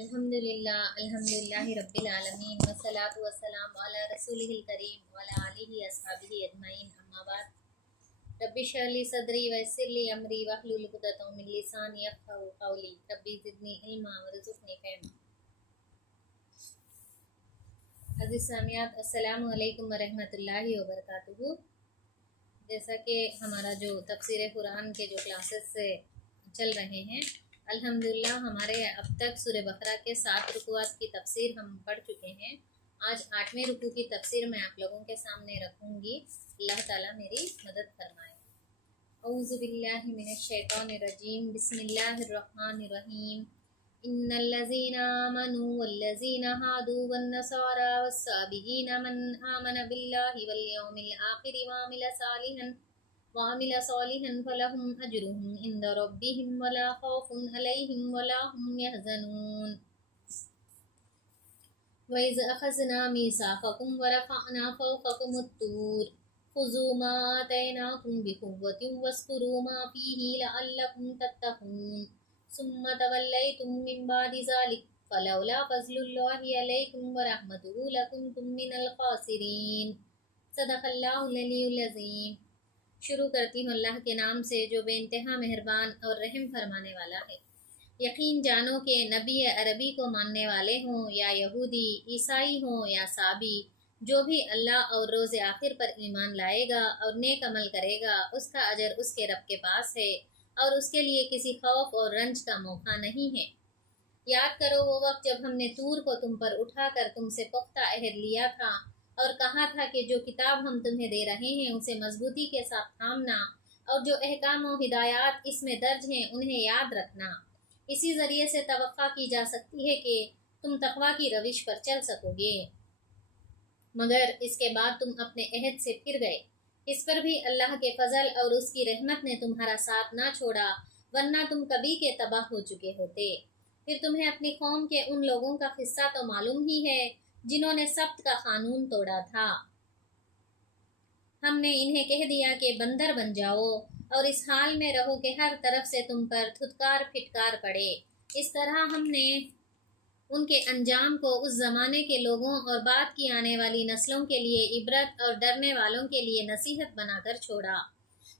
अल्हम्दुलिल्लाह रब्बिल आलमीन वस्सलातु वस्सलामु अला रसूलिहिल करीम व अला आलिहि अस्हाबिहि अजमईन अम्मा बाद रब्बि इश्रह ली सदरी व यस्सिर ली अमरी वहलुल उक़दतम मिन लिसानी यफ़क़हू क़ौली रब्बी ज़िदनी इल्मा वरज़ुक़नी फ़हमा। अज़ीज़ सामियात, अस्सलामु अलैकुम व रहमतुल्लाहि व बरकातुहू। जैसा कि हमारा जो तफ़सीर कुरान के जो क्लासेस से चल रहे हैं, अल्हम्दुलिल्लाह हमारे अब तक सूरह बकरा के 7 रुकुआत की तफसीर हम पढ़ चुके हैं। आज 8वें रुकू की तफसीर मैं आप लोगों के सामने रखूँगी। अल्लाह ताला मेरी मदद फरमाए। औज़ु बिल्लाहि मिनश शैतानिर रजीम, बिस्मिल्लाहिर रहमानिर रहीम। इन्नल्लज़ीना आमनू वल्लज़ीना हादू वन्नसारा वस्साबिईना मन आमन बिल्लाहि वल यौमिल आखिर वामिल सालिहन फलहुम अजरुहुम इंद रब्बिहिम वला खौफुन अलैहिम वला हुम यहज़नून। वइज़ अख़ज़ना मीसाक़कुम वरफ़अना फ़ौक़कुमुत तूर ख़ुज़ू मा आतैनाकुम बिक़ुव्वतिन वज़्कुरू मा फ़ीहि लअल्लकुम तत्तक़ून सुम्मा तवल्लैतुम मिन बादि ज़ालिक फ़लौला फ़ज़्लुल्लाहि अलैकुम वरहमतुहु लकुन्तुम मिनल ख़ासिरीन। सदक़ल्लाहुल अलीयुल अज़ीम। शुरू करती हूँ अल्लाह के नाम से जो बेइंतहा मेहरबान और रहम फरमाने वाला है। यकीन जानो कि नबी अरबी को मानने वाले हों या यहूदी, ईसाई हों या साबी, जो भी अल्लाह और रोज़े आखिर पर ईमान लाएगा और नेक अमल करेगा, उसका अजर उसके रब के पास है और उसके लिए किसी खौफ और रंज का मौका नहीं है। याद करो वो वक्त जब हमने तूर को तुम पर उठाकर तुमसे पुख्ता अहद लिया था और कहा था कि जो किताब हम तुम्हें दे रहे हैं उसे मजबूती के साथ थामना और जो अहकाम और हिदायत इसमें दर्ज हैं उन्हें याद रखना। इसी ज़रिए से तवक्का की जा सकती है कि तुम तक़वा की रविश पर चल सकोगे, मगर इसके बाद तुम अपने अहद से फिर गए। इस पर भी अल्लाह के फजल और उसकी रहमत ने तुम्हारा साथ ना छोड़ा, वरना तुम कभी के तबाह हो चुके होते। फिर तुम्हें अपनी कौम के उन लोगों का किस्सा तो मालूम ही है जिन्होंने सब्त का कानून तोड़ा था। हमने इन्हें कह दिया कि बंदर बन जाओ और इस हाल में रहो कि हर तरफ से तुम पर थुतकार फिटकार पड़े। इस तरह हमने उनके अंजाम को उस ज़माने के लोगों और बाद की आने वाली नस्लों के लिए इबरत और डरने वालों के लिए नसीहत बनाकर छोड़ा।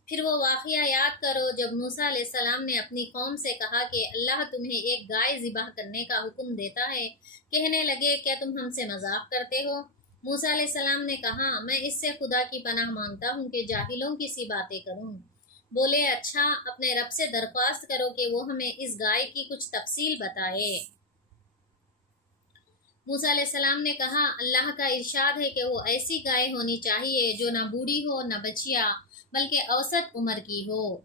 फिर वो वाक़या याद करो जब मूसा अलैहिस्सलाम ने अपनी कौम से कहा कि अल्लाह तुम्हें एक गाय ज़िबह करने का हुक्म देता है। कहने लगे, क्या तुम हमसे मजाक करते हो? मूसा अलैहिस्सलाम ने कहा, मैं इससे खुदा की पनाह मांगता हूँ कि जाहिलों की सी बातें करूँ। बोले, अच्छा, अपने रब से दरख्वास्त करो कि वो हमें इस गाय की कुछ तफसील बताए। मूसा अलैहिस्सलाम ने कहा, अल्लाह का इरशाद है कि वो ऐसी गाय होनी चाहिए जो ना बूढ़ी हो न बचिया, बल्कि औसत उम्र की हो।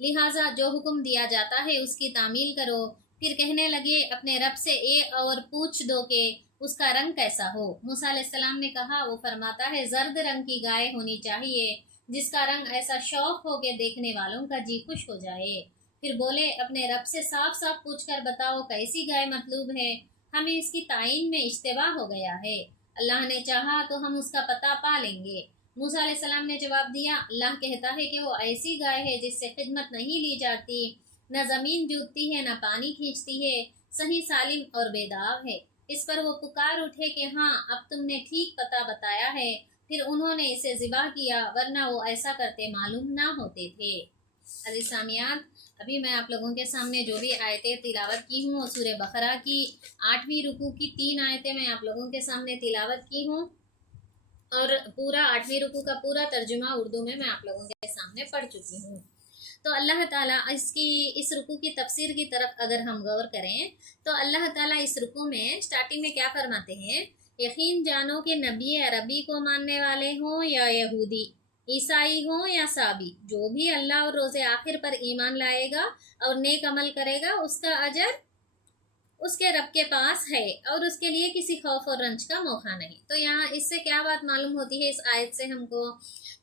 लिहाजा जो हुक्म दिया जाता है उसकी तामील करो। फिर कहने लगे, अपने रब से और पूछ दो कि उसका रंग कैसा हो। मूसा अलैहिस्सलाम ने कहा, वो फरमाता है जर्द रंग की गाय होनी चाहिए जिसका रंग ऐसा शौक हो कि देखने वालों का जी खुश हो जाए। फिर बोले, अपने रब से साफ साफ पूछ कर बताओ कैसी गाय मतलूब है, हमें इसकी तायीन में इश्तिबाह हो गया है। अल्लाह ने चाहा तो हम उसका पता पा लेंगे। मूसा अलैहिस्सलाम ने जवाब दिया, अल्लाह कहता है कि वो ऐसी गाय है जिससे खिदमत नहीं ली जाती, न ज़मीन जूतती है न पानी खींचती है, सही सालिम और बेदाग है। इस पर वो पुकार उठे कि हाँ, अब तुमने ठीक पता बताया है। फिर उन्होंने इसे ज़िबा किया, वरना वो ऐसा करते मालूम ना होते थे। अज़ीज़ सामियान, अभी मैं आप लोगों के सामने जो भी आयतें तिलावत की हूँ, सूरह बकरा की 8वीं रुकू की 3 आयतें मैं आप लोगों के सामने तिलावत की हूँ और पूरा 8वीं रुकू का पूरा तर्जुमा उर्दू में मैं आप लोगों के सामने पढ़ चुकी हूँ। तो अल्लाह ताला इस रुकू की तफसीर की तरफ अगर हम गौर करें तो अल्लाह ताला इस रुकू में स्टार्टिंग में क्या फरमाते हैं, यकीन जानो कि नबी अरबी को मानने वाले हों या यहूदी, ईसाई हों या साबी, जो भी अल्लाह और रोज़े आखिर पर ईमान लाएगा और नेक अमल करेगा उसका अजर उसके रब के पास है और उसके लिए किसी खौफ और रंज का मौका नहीं। तो यहाँ इससे क्या बात मालूम होती है इस आयत से हमको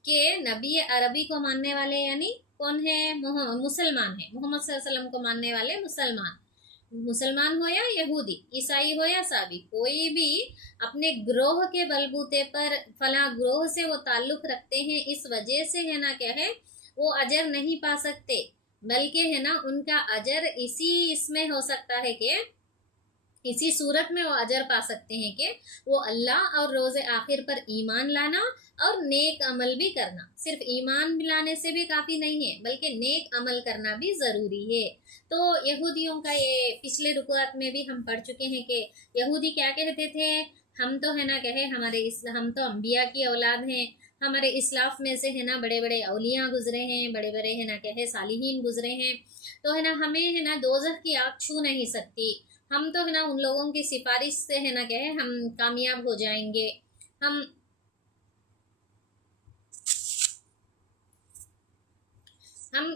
कि नबी अरबी को मानने वाले यानी कौन है? मुसलमान है। मोहम्मद सल्लल्लाहु अलैहि वसल्लम को मानने वाले मुसलमान हो या यहूदी, ईसाई हो या साबी, कोई भी अपने ग्रोह के बलबूते पर फला ग्रोह से वो ताल्लुक़ रखते हैं, इस वजह से है ना क्या है वो अजर नहीं पा सकते। बल्कि है ना उनका अजर इसी इसमें हो सकता है कि इसी सूरत में वो अजर पा सकते हैं कि वो अल्लाह और रोज़े आखिर पर ईमान लाना और नेक अमल भी करना। सिर्फ ईमान लाने से भी काफ़ी नहीं है, बल्कि नेक अमल करना भी ज़रूरी है। तो यहूदियों का ये पिछले रुकूआत में भी हम पढ़ चुके हैं कि यहूदी क्या कहते थे, हम तो है ना कहे हम तो अम्बिया की औलाद हैं, हमारे इस्लाफ में से है ना बड़े बड़े औलिया गुजरे हैं, बड़े बड़े है ना कहे सालिहीन गुजरे हैं, तो है ना हमें है ना दोज़ख की आग छू नहीं सकती, हम तो है ना उन लोगों की सिफारिश से है ना कहे हम कामयाब हो जाएंगे, हम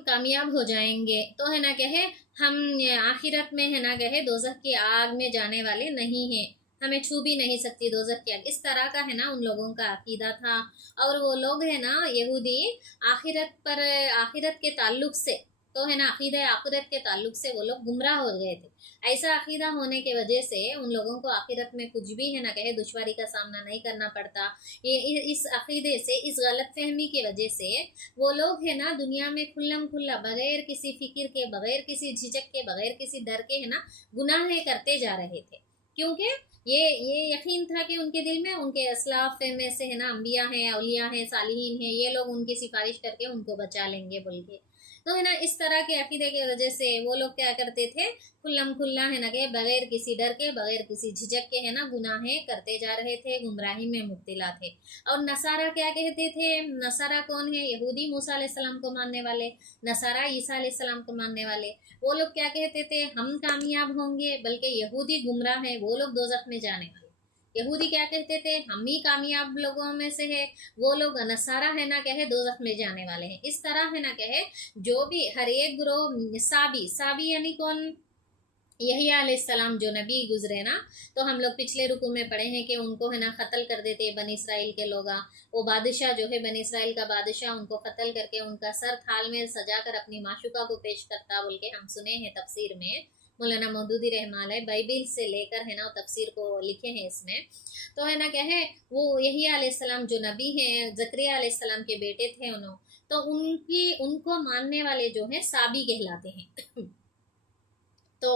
कामयाब हो जाएंगे, तो है ना कहे हम आखिरत में है ना कहे दोज़ख की आग में जाने वाले नहीं हैं, हमें छू भी नहीं सकती दोज़ख की आग। इस तरह का है ना उन लोगों का अकीदा था। और वो लोग है ना यहूदी आखिरत के ताल्लुक से, तो है ना अकीदा आखिरत के ताल्लुक से वो लोग गुमराह हो गए थे। ऐसा अकीदा होने के वजह से उन लोगों को आखिरत में कुछ भी है ना कहे दुश्वारी का सामना नहीं करना पड़ता। ये इस अकीदे से, इस गलत फहमी की वजह से वो लोग है ना दुनिया में खुल्लम खुल्ला बगैर किसी फिक्र के, बगैर किसी झिझक के, बगैर किसी डर के है ना गुनाह करते जा रहे थे, क्योंकि ये यकीन था कि उनके दिल में उनके असलाफ में से है ना अम्बिया हैं, औलिया हैं, सालिहीन हैं, ये लोग उनकी सिफारिश करके उनको बचा लेंगे बोल के। तो है ना इस तरह के अकीदे की वजह से वो लोग क्या करते थे, खुल्लम खुल्ला है ना कि बगैर किसी डर के, बगैर किसी झिझक के है ना गुनाहें करते जा रहे थे, गुमराही में मुब्तला थे। और नसारा क्या कहते थे, नसारा कौन है, यहूदी मूसा अलैहिस्सलाम को मानने वाले, नसारा ईसा अलैहिस्सलाम को मानने वाले, वो लोग क्या कहते थे, हम कामयाब होंगे, बल्कि यहूदी गुमराह है, वो लोग दोज़ख में जाने वाले। यहूदी क्या कहते थे, हम ही कामयाब लोगों में से है, वो लोग नसारा है ना कहे दोज़ख में जाने वाले हैं। इस तरह है ना कहे जो भी हर एक ग्रोह साबी यानी कौन, यहिया अलैहिस्सलाम जो नबी गुजरे ना, तो हम लोग पिछले रुकू में पढ़े हैं कि उनको है ना कत्ल कर देते बनी इसराइल के लोग। वो बादशाह जो है बनी इसराइल का बादशाह उनको कत्ल करके उनका सर थाल में सजा कर अपनी माशुका को पेश करता बोल के हम सुने हैं तफसीर में। मौलाना मौदूदी रहमान बाइबिल से लेकर है ना तफसीर को लिखे हैं इसमें। तो है ना क्या है, वो यहिया अलैहिस्सलाम जो नबी हैं, जकरिया अलैहिस्सलाम के बेटे थे उन्होंने, तो उनको मानने वाले जो हैं साबी कहलाते हैं। तो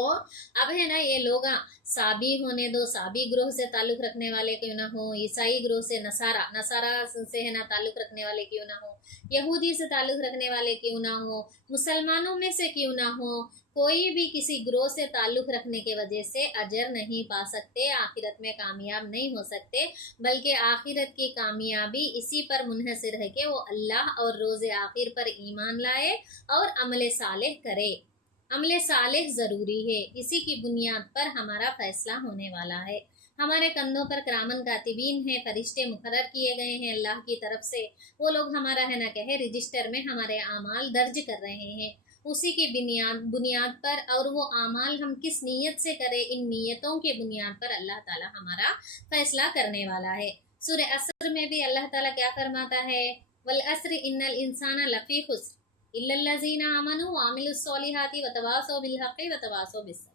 अब है ना ये लोग साबी होने दो, साबी ग्रोह से ताल्लुक रखने वाले क्यों ना हो, ईसाई ग्रोह से नसारा से है ना ताल्लुक रखने वाले क्यों ना हो, यहूदी से ताल्लुक रखने वाले क्यों ना हो, मुसलमानों में से क्यों ना हो, कोई भी किसी ग्रोह से ताल्लुक रखने के वजह से अजर नहीं पा सकते, आखिरत में कामयाब नहीं हो सकते, बल्कि आखिरत की कामयाबी इसी पर मुनहसर है कि वो अल्लाह और रोज़े आखिर पर ईमान लाए और अमल सालेह करे। अमले सालेह ज़रूरी है, इसी की बुनियाद पर हमारा फैसला होने वाला है। हमारे कंधों पर करामन कातिबीन है, फरिश्ते मुकर्रर किए गए हैं अल्लाह की तरफ से, वो लोग हमारा है ना कहे रजिस्टर में हमारे आमाल दर्ज कर रहे हैं। उसी की बुनियाद पर, और वो आमाल हम किस नीयत से करें, इन नीयतों के बुनियाद पर अल्लाह ताला हमारा फैसला करने वाला है। सूरह असर में भी अल्लाह ताला क्या फरमाता है, वल अस्र इन्नल इंसाना लफी खुस्र इल्लल्लज़ीना आमनू व अमिलुस्सॉलिहाति व तवासौ बिल हक़्क़ि व तवासौ बिस्सब्र।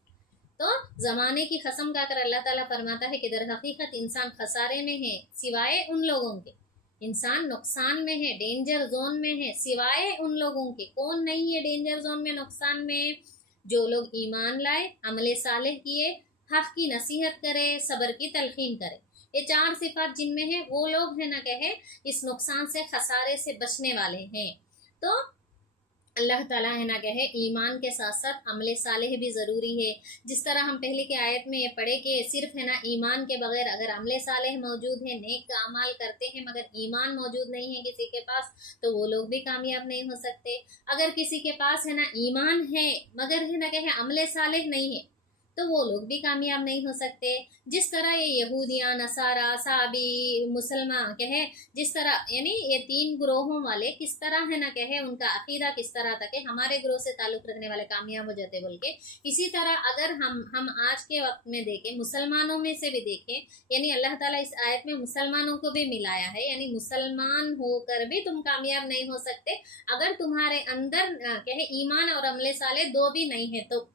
तो ज़माने की कसम खाकर अल्लाह ताला फरमाता है कि दर हकीकत इंसान खसारे में है, सिवाय उन लोगों के, इंसान नुकसान में है, डेंजर जोन में है, सिवाय उन लोगों के। कौन नहीं है डेंजर जोन में, नुकसान में? जो लोग ईमान लाए, अमले सालेह किए, हक़ की नसीहत करे, सब्र की तलकीन करे। ये चार सिफात जिनमें है वो लोग है ना कहे इस नुकसान से, खसारे से बचने वाले हैं। तो अल्लाह ताला है ना कहे ईमान के साथ साथ अमले सालेह भी ज़रूरी है। जिस तरह हम पहले के आयत में ये पढ़े कि सिर्फ है ना ईमान के बगैर, अगर अमले सालेह मौजूद है, नेक अमाल करते हैं, मगर ईमान मौजूद नहीं है किसी के पास, तो वो लोग भी कामयाब नहीं हो सकते। अगर किसी के पास है ना ईमान है मगर है ना कहे अमले सालेह नहीं है, तो वो लोग भी कामयाब नहीं हो सकते। जिस तरह ये यहूदियाँ, नसारा, साबी, मुसलमान कहे, जिस तरह यानी ये तीन ग्रोहों वाले किस तरह है ना कहे उनका अकीदा किस तरह था कि हमारे ग्रोह से ताल्लुक़ रखने वाले कामयाब हो जाते बोल के, इसी तरह अगर हम आज के वक्त में देखें, मुसलमानों में से भी देखें, यानी अल्लाह ताला इस आयत में मुसलमानों को भी मिलाया है, यानी मुसलमान होकर भी तुम कामयाब नहीं हो सकते अगर तुम्हारे अंदर कहे ईमान और अमले साले दो भी नहीं है। तो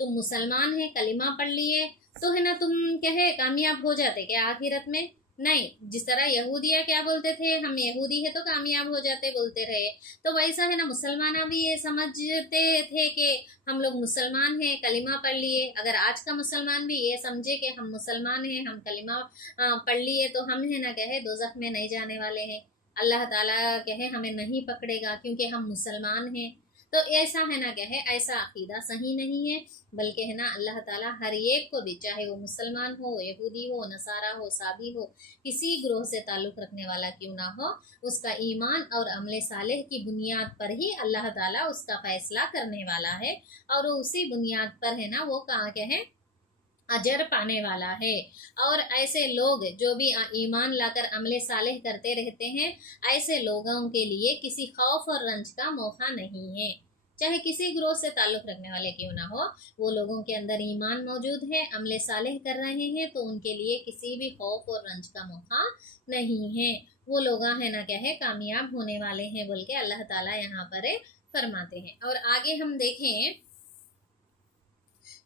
तुम मुसलमान है, कलिमा पढ़ लिए, तो है ना तुम कहे कामयाब हो जाते क्या आखिरत में? नहीं, जिस तरह यहूदिया क्या बोलते थे, हम यहूदी है तो कामयाब हो जाते बोलते रहे, तो वैसा है ना मुसलमान भी ये समझते थे कि हम लोग मुसलमान हैं, कलिमा पढ़ लिए। अगर आज का मुसलमान भी ये समझे कि हम मुसलमान हैं, हम कलिमा पढ़ लिए, तो हम है ना कहे दोज़ख में नहीं जाने वाले हैं, अल्लाह ताला कहे हमें नहीं पकड़ेगा क्योंकि हम मुसलमान हैं। तो ऐसा है ना कहे, ऐसा अकीदा सही नहीं है, बल्कि है ना अल्लाह ताला हर एक को भी, चाहे वो मुसलमान हो, यहूदी हो, नसारा हो, साबी हो, किसी ग्रोह से ताल्लुक़ रखने वाला क्यों ना हो, उसका ईमान और अमल सालेह की बुनियाद पर ही अल्लाह ताला उसका फ़ैसला करने वाला है, और उसी बुनियाद पर है ना वो कहाँ के हैं अजर पाने वाला है। और ऐसे लोग जो भी ईमान लाकर अमल सालेह करते रहते हैं, ऐसे लोगों के लिए किसी खौफ और रंज का मौका नहीं है, चाहे किसी ग्रोह से ताल्लुक़ रखने वाले क्यों ना हो। वो लोगों के अंदर ईमान मौजूद है, अमल सालेह कर रहे हैं, तो उनके लिए किसी भी खौफ और रंज का मौका नहीं है। वो लोग है ना क्या है कामयाब होने वाले हैं बोल के अल्लाह ताला यहाँ पर फरमाते हैं। और आगे हम देखें,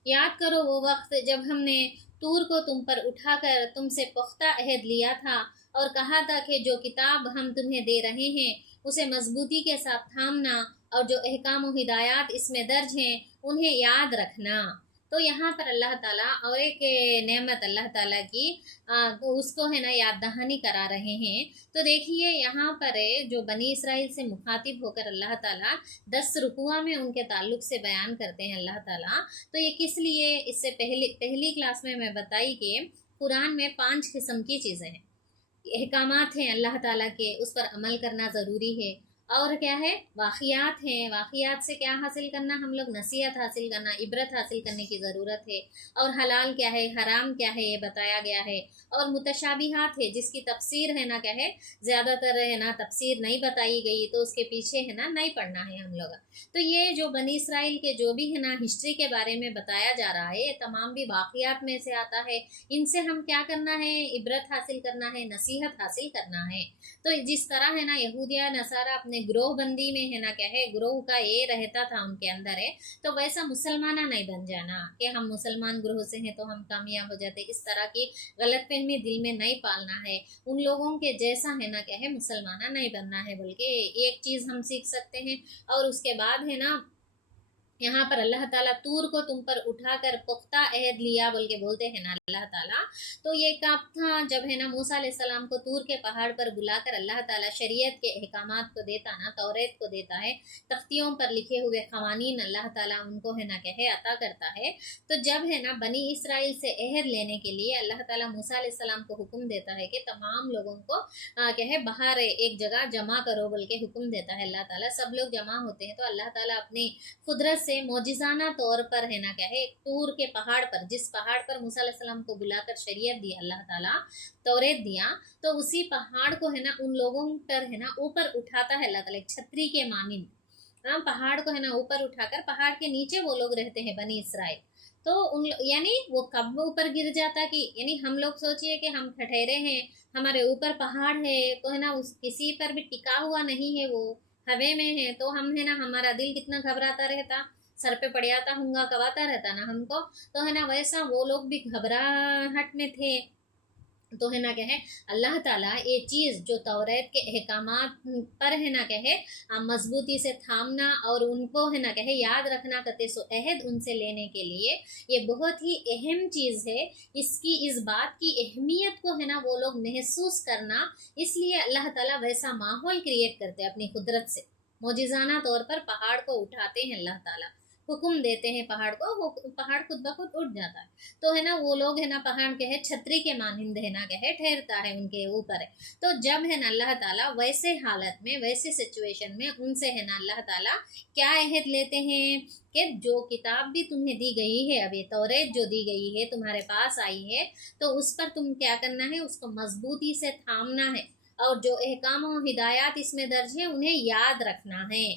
याद करो वो वक्त जब हमने तूर को तुम पर उठाकर तुमसे पुख्ता अहद लिया था और कहा था कि जो किताब हम तुम्हें दे रहे हैं उसे मजबूती के साथ थामना, और जो अहकाम व हिदायत इसमें दर्ज हैं उन्हें याद रखना। तो यहाँ पर अल्लाह ताला और एक नेमत अल्लाह ताला की तो उसको है ना याद दहानी करा रहे हैं। तो देखिए यहाँ पर जो बनी इसराइल से मुखातिब होकर अल्लाह ताला 10 रुकुआ में उनके ताल्लुक से बयान करते हैं अल्लाह ताला। तो ये किस लिए, इससे पहली क्लास में मैं बताई कि कुरान में 5 किस्म की चीज़ें हैं, अहकामात हैं अल्लाह ताला के, उस पर अमल करना ज़रूरी है। और क्या है, वाक़ियात हैं, वाक़ियात से क्या हासिल करना, हम लोग नसीहत हासिल करना, इबरत हासिल करने की ज़रूरत है। और हलाल क्या है, हराम क्या है, ये बताया गया है। और मुतशाबिहात है, जिसकी तफसीर है ना क्या है, ज़्यादातर है ना तफसीर नहीं बताई गई, तो उसके पीछे है ना नहीं पढ़ना है हम लोग। तो ये जो बनी इसराइल के जो भी है ना हिस्ट्री के बारे में बताया जा रहा है, ये तमाम भी वाक़ियात में से आता है। इनसे हम क्या करना है, इबरत हासिल करना है, नसीहत हासिल करना है। तो जिस तरह है ना यहूदिया नसारा अपने ग्रोह बंदी में है ना क्या है, ग्रोह का ये रहता था उनके अंदर है, तो वैसा मुसलमाना नहीं बन जाना कि हम मुसलमान ग्रोह से हैं तो हम कामयाब हो जाते, इस तरह की गलत फहमी दिल में नहीं पालना है। उन लोगों के जैसा है ना क्या है मुसलमाना नहीं बनना है, बल्कि एक चीज़ हम सीख सकते हैं। और उसके बाद है ना यहाँ पर अल्लाह ताला तूर को तुम पर उठाकर पुख्ता अहद लिया बोल के बोलते हैं ना अल्लाह ताला। तो ये कब था, जब है ना मूसा अलैहिस्सलाम को तूर के पहाड़ पर बुलाकर अल्लाह ताला शरीयत के अहकामात को देता ना, तौरेत को देता है, तख्तियों पर लिखे हुए क़वानीन अल्लाह ताला उनको है ना कहे अता करता है। तो जब है ना बनी इसराइल से अहद लेने के लिए अल्लाह ताला मूसा अलैहिस्सलाम को हुक्म देता है कि तमाम लोगों को क्या है बाहर एक जगह जमा करो बोल के हुक्म देता है अल्लाह ताला। सब लोग जमा होते हैं, तो अल्लाह ताला अपनी कुदरत से मोजिज़ाना तौर पर है ना क्या है तूर के पहाड़ पर, जिस पहाड़ पर मूसा अलैहिस्सलाम को बुलाकर शरीयत दी अल्लाह ताला, तौरेत दिया, तो उसी पहाड़ को है ना उन लोगों पर है ना ऊपर उठाता है अल्लाह ताला एक छतरी के मानिंद। हाँ, पहाड़ को है ना ऊपर उठाकर, पहाड़ के नीचे वो लोग रहते हैं बनी इसराइल, तो उन यानी वो कब ऊपर गिर जाता कि, यानी हम लोग सोचिए कि हम ठठहरे हैं, हमारे ऊपर पहाड़ है, तो है ना उस किसी पर भी टिका हुआ नहीं है, वो हवे में है, तो हम है ना हमारा दिल कितना घबराता रहता, सर पे पड़ जाता, हुंगा कवाता रहता ना हमको। तो है ना वैसा वो लोग भी घबराहट में थे। तो है ना क्या है अल्लाह ताला ये चीज़ जो तौरेत के अहकामात पर है ना क्या है मजबूती से थामना और उनको है ना क्या है याद रखना करते सो अहद उनसे लेने के लिए, ये बहुत ही अहम चीज़ है। इसकी इस बात की अहमियत को है ना वो लोग महसूस करना, इसलिए अल्लाह ताला वैसा माहौल क्रिएट करते हैं अपनी कुदरत से, मोजिज़ाना तौर पर पहाड़ को उठाते हैं अल्लाह ताला, हुक्म देते हैं पहाड़ को, पहाड़ खुद ब खुद उठ जाता है। तो है ना वो लोग है ना पहाड़ के है छतरी के मानिंद है ना कहे ठहरता है उनके ऊपर है। तो जब है ना अल्लाह ताला वैसे हालत में, वैसे सिचुएशन में उनसे है ना अल्लाह ताला क्या अहद लेते हैं कि जो किताब भी तुम्हें दी गई है, अभी तौरेत जो दी गई है तुम्हारे पास आई है, तो उस पर तुम क्या करना है, उसको मजबूती से थामना है, और जो अहकाम और हिदायत इसमें दर्ज है उन्हें याद रखना है।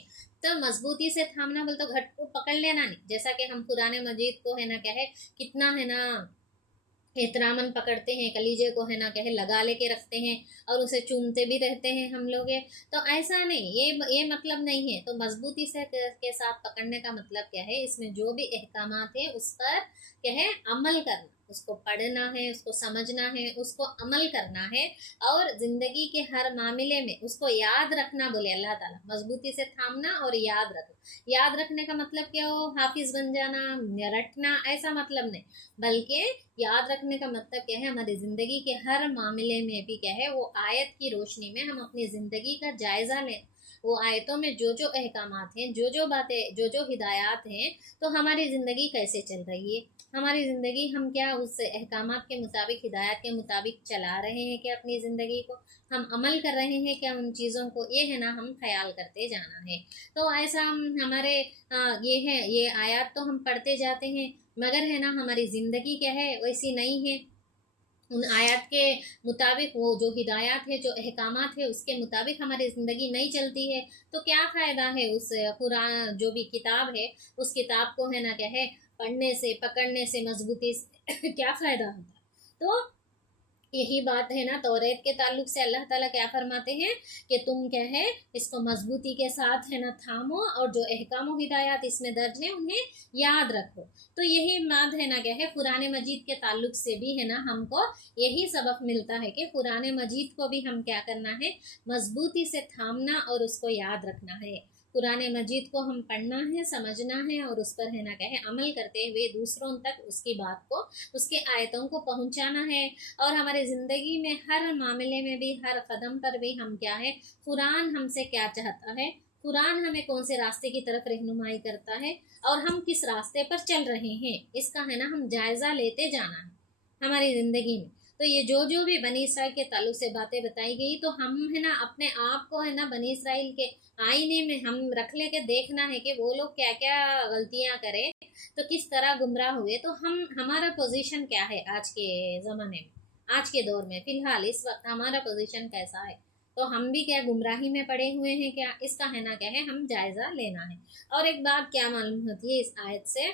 तो मजबूती से थामना बोल तो घट को पकड़ लेना नहीं, जैसा कि हम कुरान मजीद को है ना क्या है कितना है ना एहतरामन पकड़ते हैं, कलीजे को है ना क्या है लगा लेके रखते हैं और उसे चूमते भी रहते हैं हम लोग है। तो ऐसा नहीं, ये मतलब नहीं है। तो मजबूती से के साथ पकड़ने का मतलब क्या है, इसमें जो भी अहकामात है उस पर क्या है अमल करना, اس کو پڑھنا ہے، اس کو سمجھنا ہے، اس کو عمل کرنا ہے، اور زندگی کے ہر معاملے میں اس کو یاد رکھنا بولے اللہ تعالیٰ، مضبوطی سے تھامنا اور یاد رکھنا۔ یاد رکھنے کا مطلب کیا ہو، حافظ بن جانا یا رٹنا، ایسا مطلب نہیں، بلکہ یاد رکھنے کا مطلب کیا ہے، ہماری زندگی کے ہر معاملے میں بھی کیا ہے، وہ آیت کی روشنی میں ہم اپنی زندگی کا جائزہ لیں، وہ آیتوں میں جو جو احکامات ہیں، جو جو باتیں، جو جو ہدایات ہیں، تو ہماری زندگی کیسے چل رہی ہے، ہماری زندگی ہم کیا اس احکامات کے مطابق، ہدایات کے مطابق چلا رہے ہیں کہ اپنی زندگی کو ہم عمل کر رہے ہیں کیا ان چیزوں کو، یہ ہے نا ہم خیال کرتے جانا ہے۔ تو ایسا ہم ہمارے یہ ہے، یہ آیات تو ہم پڑھتے جاتے ہیں، مگر ہے نا ہماری زندگی کیا ہے ویسی نہیں ہے، ان آیات کے مطابق، وہ جو ہدایات ہے، جو احکامات ہے، اس کے مطابق ہماری زندگی نہیں چلتی ہے، تو کیا فائدہ ہے اس قرآن جو بھی کتاب ہے، اس کتاب کو ہے نا کیا ہے پڑھنے سے، پکڑنے سے، مضبوطی سے کیا فائدہ ہوتا؟ تو یہی بات ہے نا توریت کے تعلق سے اللہ تعالیٰ کیا فرماتے ہیں کہ تم کیا ہے اس کو مضبوطی کے ساتھ ہے نا تھامو، اور جو احکام و ہدایات اس میں درج ہیں انہیں یاد رکھو۔ تو یہی بات ہے نا کیا ہے قرآن مجید کے تعلق سے بھی ہے نا ہم کو یہی سبق ملتا ہے کہ قرآن مجید کو بھی ہم کیا کرنا ہے، مضبوطی سے تھامنا اور اس کو یاد رکھنا ہے۔ قرآن مجید کو ہم پڑھنا ہے، سمجھنا ہے، اور اس پر ہے نا کیا ہے عمل کرتے ہوئے دوسروں تک اس کی بات کو، اس کے آیتوں کو پہنچانا ہے، اور ہمارے زندگی میں ہر معاملے میں بھی، ہر قدم پر بھی ہم کیا ہے، قرآن ہم سے کیا چاہتا ہے، قرآن ہمیں کون سے راستے کی طرف رہنمائی کرتا ہے، اور ہم کس راستے پر چل رہے ہیں، اس کا ہے نا ہم جائزہ لیتے جانا ہے ہماری زندگی میں۔ تو یہ جو جو بھی بنی اسرائیل کے تعلق سے باتیں بتائی گئی، تو ہم ہے نا اپنے آپ کو ہے نا بنی اسرائیل کے آئینے میں ہم رکھ لے کے دیکھنا ہے کہ وہ لوگ کیا کیا غلطیاں کرے، تو کس طرح گمراہ ہوئے، تو ہمارا پوزیشن کیا ہے آج کے زمانے میں، آج کے دور میں، فی الحال اس وقت ہمارا پوزیشن کیسا ہے، تو ہم بھی کیا گمراہی میں پڑے ہوئے ہیں کیا، اس کا ہے نا کیا ہے ہم جائزہ لینا ہے۔ اور ایک بات کیا معلوم ہوتی ہے اس آیت سے،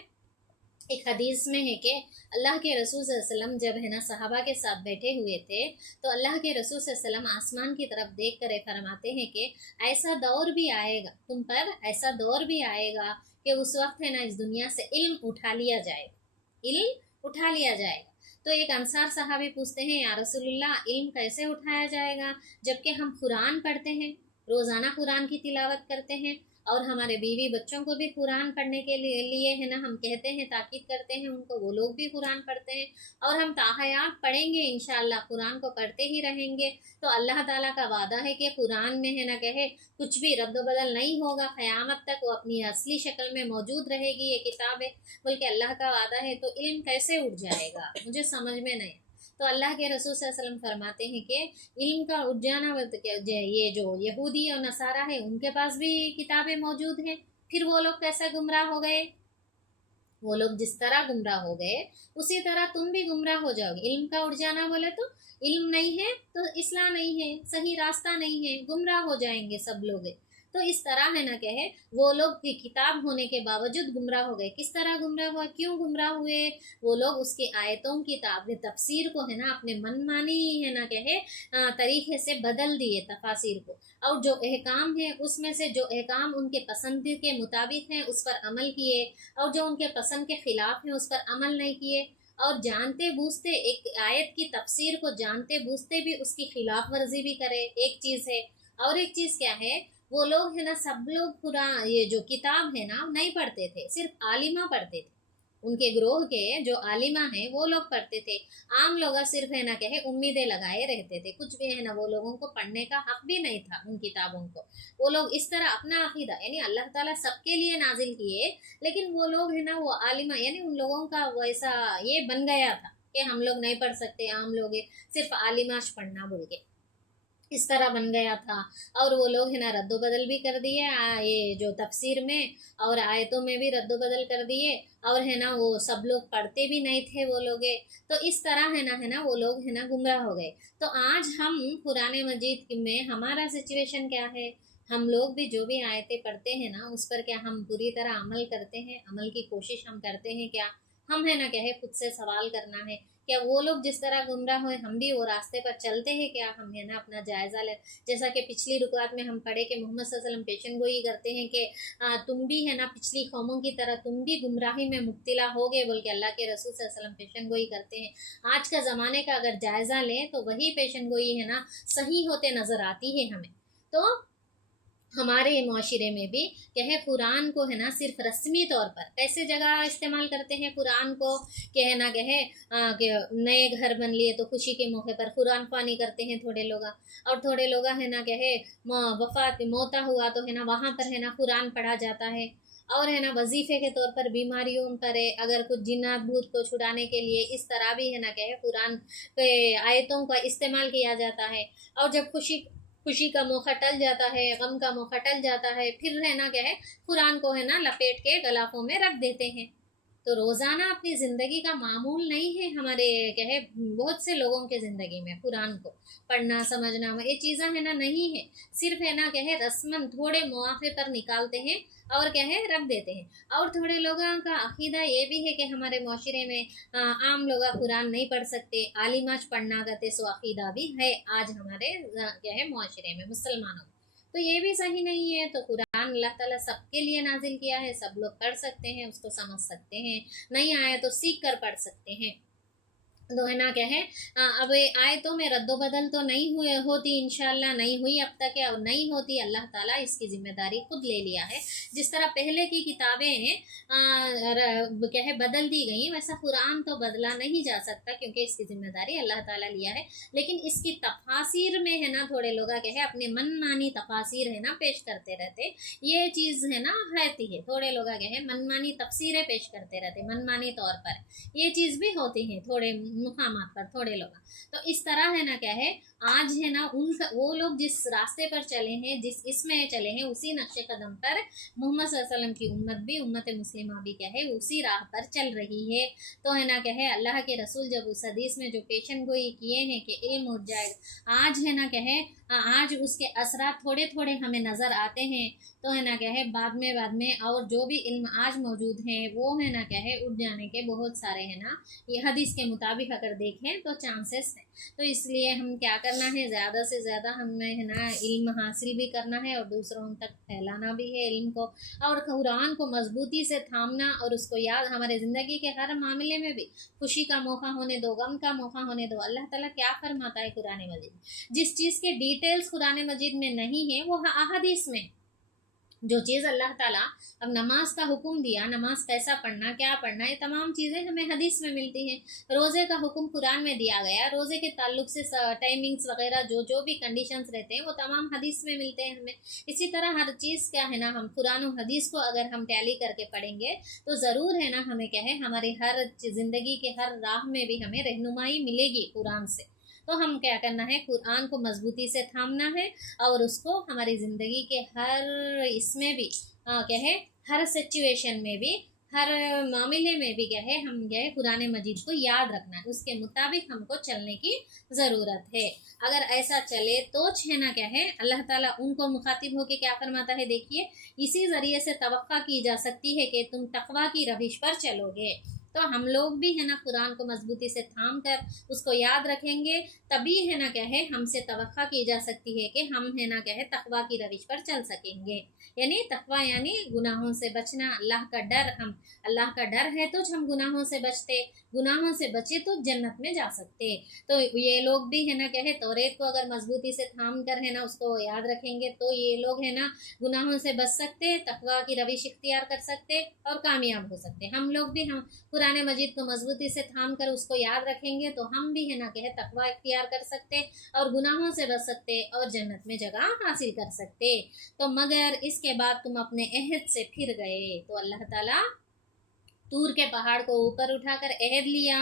ایک حدیث میں ہے کہ اللہ کے رسول صلی اللہ علیہ وسلم جب ہے نا صحابہ کے ساتھ بیٹھے ہوئے تھے، تو اللہ کے رسول صلی اللہ علیہ وسلم آسمان کی طرف دیکھ کر فرماتے ہیں کہ ایسا دور بھی آئے گا تم پر، ایسا دور بھی آئے گا کہ اس وقت ہے نا اس دنیا سے علم اٹھا لیا جائے گا، علم اٹھا لیا جائے گا۔ تو ایک انصار صحابی پوچھتے ہیں یا رسول اللہ علم کیسے اٹھایا جائے گا، جبکہ ہم قرآن پڑھتے ہیں، روزانہ قرآن کی تلاوت کرتے ہیں، اور ہمارے بیوی بچوں کو بھی قرآن پڑھنے کے لیے ہے نا ہم کہتے ہیں، تاکید کرتے ہیں ان کو، وہ لوگ بھی قرآن پڑھتے ہیں، اور ہم تاحیات پڑھیں گے انشاءاللہ، قرآن کو پڑھتے ہی رہیں گے۔ تو اللہ تعالیٰ کا وعدہ ہے کہ قرآن میں ہے نا کہے کچھ بھی رد و بدل نہیں ہوگا، قیامت تک وہ اپنی اصلی شکل میں موجود رہے گی یہ کتاب ہے، بلکہ اللہ کا وعدہ ہے، تو علم کیسے اٹھ جائے گا، مجھے سمجھ میں نہیں۔ تو اللہ کے رسول صلی اللہ علیہ وسلم فرماتے ہیں کہ علم کا اٹھ جانا، یہ جو یہودی اور نصارہ ہے ان کے پاس بھی کتابیں موجود ہیں، پھر وہ لوگ کیسا گمراہ ہو گئے، وہ لوگ جس طرح گمراہ ہو گئے اسی طرح تم بھی گمراہ ہو جاؤ گے۔ علم کا اٹھ جانا بولے تو علم نہیں ہے تو اصلاح نہیں ہے، صحیح راستہ نہیں ہے، گمراہ ہو جائیں گے سب لوگ۔ تو اس طرح ہے نا کہ ہے وہ لوگ کی کتاب ہونے کے باوجود گمراہ ہو گئے۔ کس طرح گمراہ ہوا، کیوں گمراہ ہوئے، وہ لوگ اس کی آیتوں کی تفسیر کو ہے نا اپنے من مانی ہے نا کہ ہے طریقے سے بدل دیے تفاسیر کو، اور جو احکام ہیں اس میں سے جو احکام ان کے پسند کے مطابق ہیں اس پر عمل کیے، اور جو ان کے پسند کے خلاف ہیں اس پر عمل نہیں کیے، اور جانتے بوجھتے ایک آیت کی تفسیر کو جانتے بوجھتے بھی اس کی خلاف ورزی بھی کرے، ایک چیز ہے۔ اور ایک چیز کیا ہے، وہ لوگ ہے نا سب لوگ قرآن یہ جو کتاب ہے نا نہیں پڑھتے تھے، صرف عالمہ پڑھتے تھے، ان کے گروہ کے جو عالمہ ہیں وہ لوگ پڑھتے تھے، عام لوگ صرف ہے نا کہ امیدیں لگائے رہتے تھے، کچھ بھی ہے نا وہ لوگوں کو پڑھنے کا حق بھی نہیں تھا ان کتابوں کو۔ وہ لوگ اس طرح اپنا عقیدہ، یعنی اللہ تعالیٰ سب کے لیے نازل کیے، لیکن وہ لوگ ہے نا وہ عالمہ، یعنی ان لوگوں کا ویسا یہ بن گیا تھا کہ ہم لوگ نہیں پڑھ سکتے، عام لوگ صرف عالماش پڑھنا بول کے اس طرح بن گیا تھا، اور وہ لوگ ہے نا رد و بدل بھی کر دیے یہ جو تفسیر میں اور آیتوں میں بھی رد و بدل کر دیے، اور ہے نا وہ سب لوگ پڑھتے بھی نہیں تھے وہ لوگ، تو اس طرح ہے نا وہ لوگ ہے نا گمراہ ہو گئے۔ تو آج ہم قرآن مجید میں ہمارا سچویشن کیا ہے، ہم لوگ بھی جو بھی آیتیں پڑھتے ہیں نا اس پر کیا ہم پوری طرح عمل کرتے ہیں، عمل کی کوشش ہم کرتے ہیں کیا، हम है ना क्या है खुद से सवाल करना है, क्या वो लोग जिस तरह गुमराह हुए हम भी वो रास्ते पर चलते हैं क्या? हम है ना अपना जायजा ले, जैसा कि पिछली रुकात में हम पढ़े कि मोहम्मद सल्लल्लाहु अलैहि वसल्लम पेशन गोई करते हैं कि तुम भी है ना पिछली कौमों की तरह तुम भी गुमराही में मुब्तला हो गए बोल के अल्लाह के रसूल सल्लल्लाहु अलैहि वसल्लम पेशन गोई करते हैं। आज का ज़माने का अगर जायज़ा लें तो वही पेशन गोई है ना सही होते नज़र आती है हमें। तो हमारे माशरे में भी क्या है कुरान को है ना सिर्फ रस्मी तौर पर कैसे जगह इस्तेमाल करते हैं कुरान को, कि है ना क्या है कि नए घर बन लिए तो खुशी के मौके पर कुरान ख्वानी करते हैं थोड़े लोग, और थोड़े लोग है ना क्या है वफात मौता हुआ तो है ना वहाँ पर है ना कुरान पढ़ा जाता है, और है ना वजीफे के तौर पर बीमारियों पर अगर कुछ जिन्नात भूत को छुड़ाने के लिए इस तरह भी है ना क्या है कुरान के आयतों का इस्तेमाल किया जाता है। और जब खुशी का मौका टल जाता है, गम का मौका टल जाता है, फिर रहना क्या है कुरान को है ना लपेट के गलाफों में रख देते हैं। तो रोज़ाना अपनी ज़िंदगी का मामूल नहीं है हमारे क्या है बहुत से लोगों के ज़िंदगी में कुरान को पढ़ना समझना ये चीज़ें है ना नहीं है, सिर्फ है ना क्या है रस्मन थोड़े मौके पर निकालते हैं और क्या है रख देते हैं। और थोड़े लोगों का अकीदा ये भी है कि हमारे माशरे में आम लोग कुरान नहीं पढ़ सकते, आलिमाज पढ़ना करते, सो अकीदा भी है आज हमारे क्या है माशरे में मुसलमानों। तो ये भी सही नहीं है। तो कुरान अल्लाह ताला सबके लिए नाजिल किया है, सब लोग पढ़ सकते हैं, उसको समझ सकते हैं, नहीं आया तो सीख कर पढ़ सकते हैं। तो है ना क्या है अब आयतों में रद्दोबदल तो नहीं हुए होती, इंशाल्लाह नहीं हुई अब तक है और नहीं होती, अल्लाह ताला इसकी जिम्मेदारी खुद ले लिया है। जिस तरह पहले की किताबें क्या है बदल दी गई, वैसा कुरान तो बदला नहीं जा सकता क्योंकि इसकी जिम्मेदारी अल्लाह ताला लिया है। लेकिन इसकी तफासिर में है ना थोड़े लोग क्या है अपने मन मानी तफासिर है ना पेश करते रहते, ये चीज़ है ना रहती है, थोड़े लोग क्या है मनमानी तफसीरें पेश करते रहते मनमानी तौर पर, ये चीज़ भी होती है थोड़े मुकामात पर थोड़े लोग। तो इस तरह है ना क्या है आज है ना उन वो लोग जिस रास्ते पर चले हैं, जिस इसमें चले हैं, उसी नक्शे कदम पर मोहम्मद सल्लल्लाहु अलैहि वसल्लम की उम्मत भी उम्मत मुस्लिमा भी क्या है उसी राह पर चल रही है। तो है ना क्या है अल्लाह के रसूल जब उस हदीस में जो पेशन गोई किए हैं कि इल्म हो जाएगा, आज है ना क्या है आज उसके असरात थोड़े थोड़े हमें नज़र आते हैं। तो है ना क्या है बाद में और जो भी इल्म आज मौजूद हैं वो है ना क्या है उठ जाने के बहुत सारे है ना ये हदीस के मुताबिक अगर देखें तो चांसेस है। तो इसलिए हम क्या करना है ज़्यादा से ज़्यादा हमें है ना इल्म हासिल भी करना है और दूसरों तक फैलाना भी है इल्म को, और कुरान को मजबूती से थामना और उसको याद हमारे ज़िंदगी के हर मामले में भी खुशी का मौका होने दो, गम का मौका होने दो। अल्लाह ताला क्या फरमाता है कुरान मजीद, जिस चीज़ के डिटेल्स कुरान मजीद में नहीं है वो अहादीस में, जो चीज़ अल्लाह ताला अब नमाज का हुक्म दिया, नमाज कैसा पढ़ना क्या पढ़ना ये तमाम चीज़ें हमें हदीस में मिलती हैं। रोज़े का हुक्म कुरान में दिया गया, रोज़े के ताल्लुक से टाइमिंग्स वगैरह जो जो भी कंडीशंस रहते हैं वो तमाम हदीस में मिलते हैं हमें। इसी तरह हर चीज़ क्या है ना हम कुरान और हदीस को अगर हम टैली करके पढ़ेंगे तो ज़रूर है ना हमें क्या है हमारी हर ज़िंदगी के हर राह में भी हमें रहनुमाई मिलेगी कुरान से। तो हम क्या करना है कुरान को मजबूती से थामना है और उसको हमारी ज़िंदगी के हर इसमें भी क्या है हर सिचुएशन में भी हर मामले में भी क्या है हम क्या है कुरान मजीद को याद रखना है, उसके मुताबिक हमको चलने की ज़रूरत है। अगर ऐसा चले तो है ना क्या है अल्लाह ताला उनको मुखातिब होके क्या फरमाता है, देखिए इसी ज़रिए से तवक्का की जा सकती है कि तुम तकवा की रविश पर चलोगे। तो हम लोग भी है ना कुरान को मजबूती से थाम कर उसको याद रखेंगे, तभी है ना क्या है हमसे तवक्का की जा सकती है कि हम है ना क्या है तकवा की रविश पर चल सकेंगे। यानी तकवा यानी गुनाहों से बचना, अल्लाह का डर, हम अल्लाह का डर है तो हम गुनाहों से बचते, गुनाहों से बचे तो जन्नत में जा सकते। तो ये लोग भी है ना क्या है तौरेत को अगर मजबूती से थाम कर है ना उसको याद रखेंगे तो ये लोग है ना गुनाहों से बच सकते, तकवा की रविश इख्तियार कर सकते और कामयाब हो सकते। हम लोग भी हम कुरान मजीद को मजबूती से थाम कर उसको याद रखेंगे तो हम भी है ना कहे तकवा इख्तियार कर सकते और गुनाहों से बच सकते और जन्नत में जगह हासिल कर सकते। तो मगर इसके बाद तुम अपने अहद से फिर गए, तो अल्लाह ताला तूर के पहाड़ को ऊपर उठाकर अहद लिया,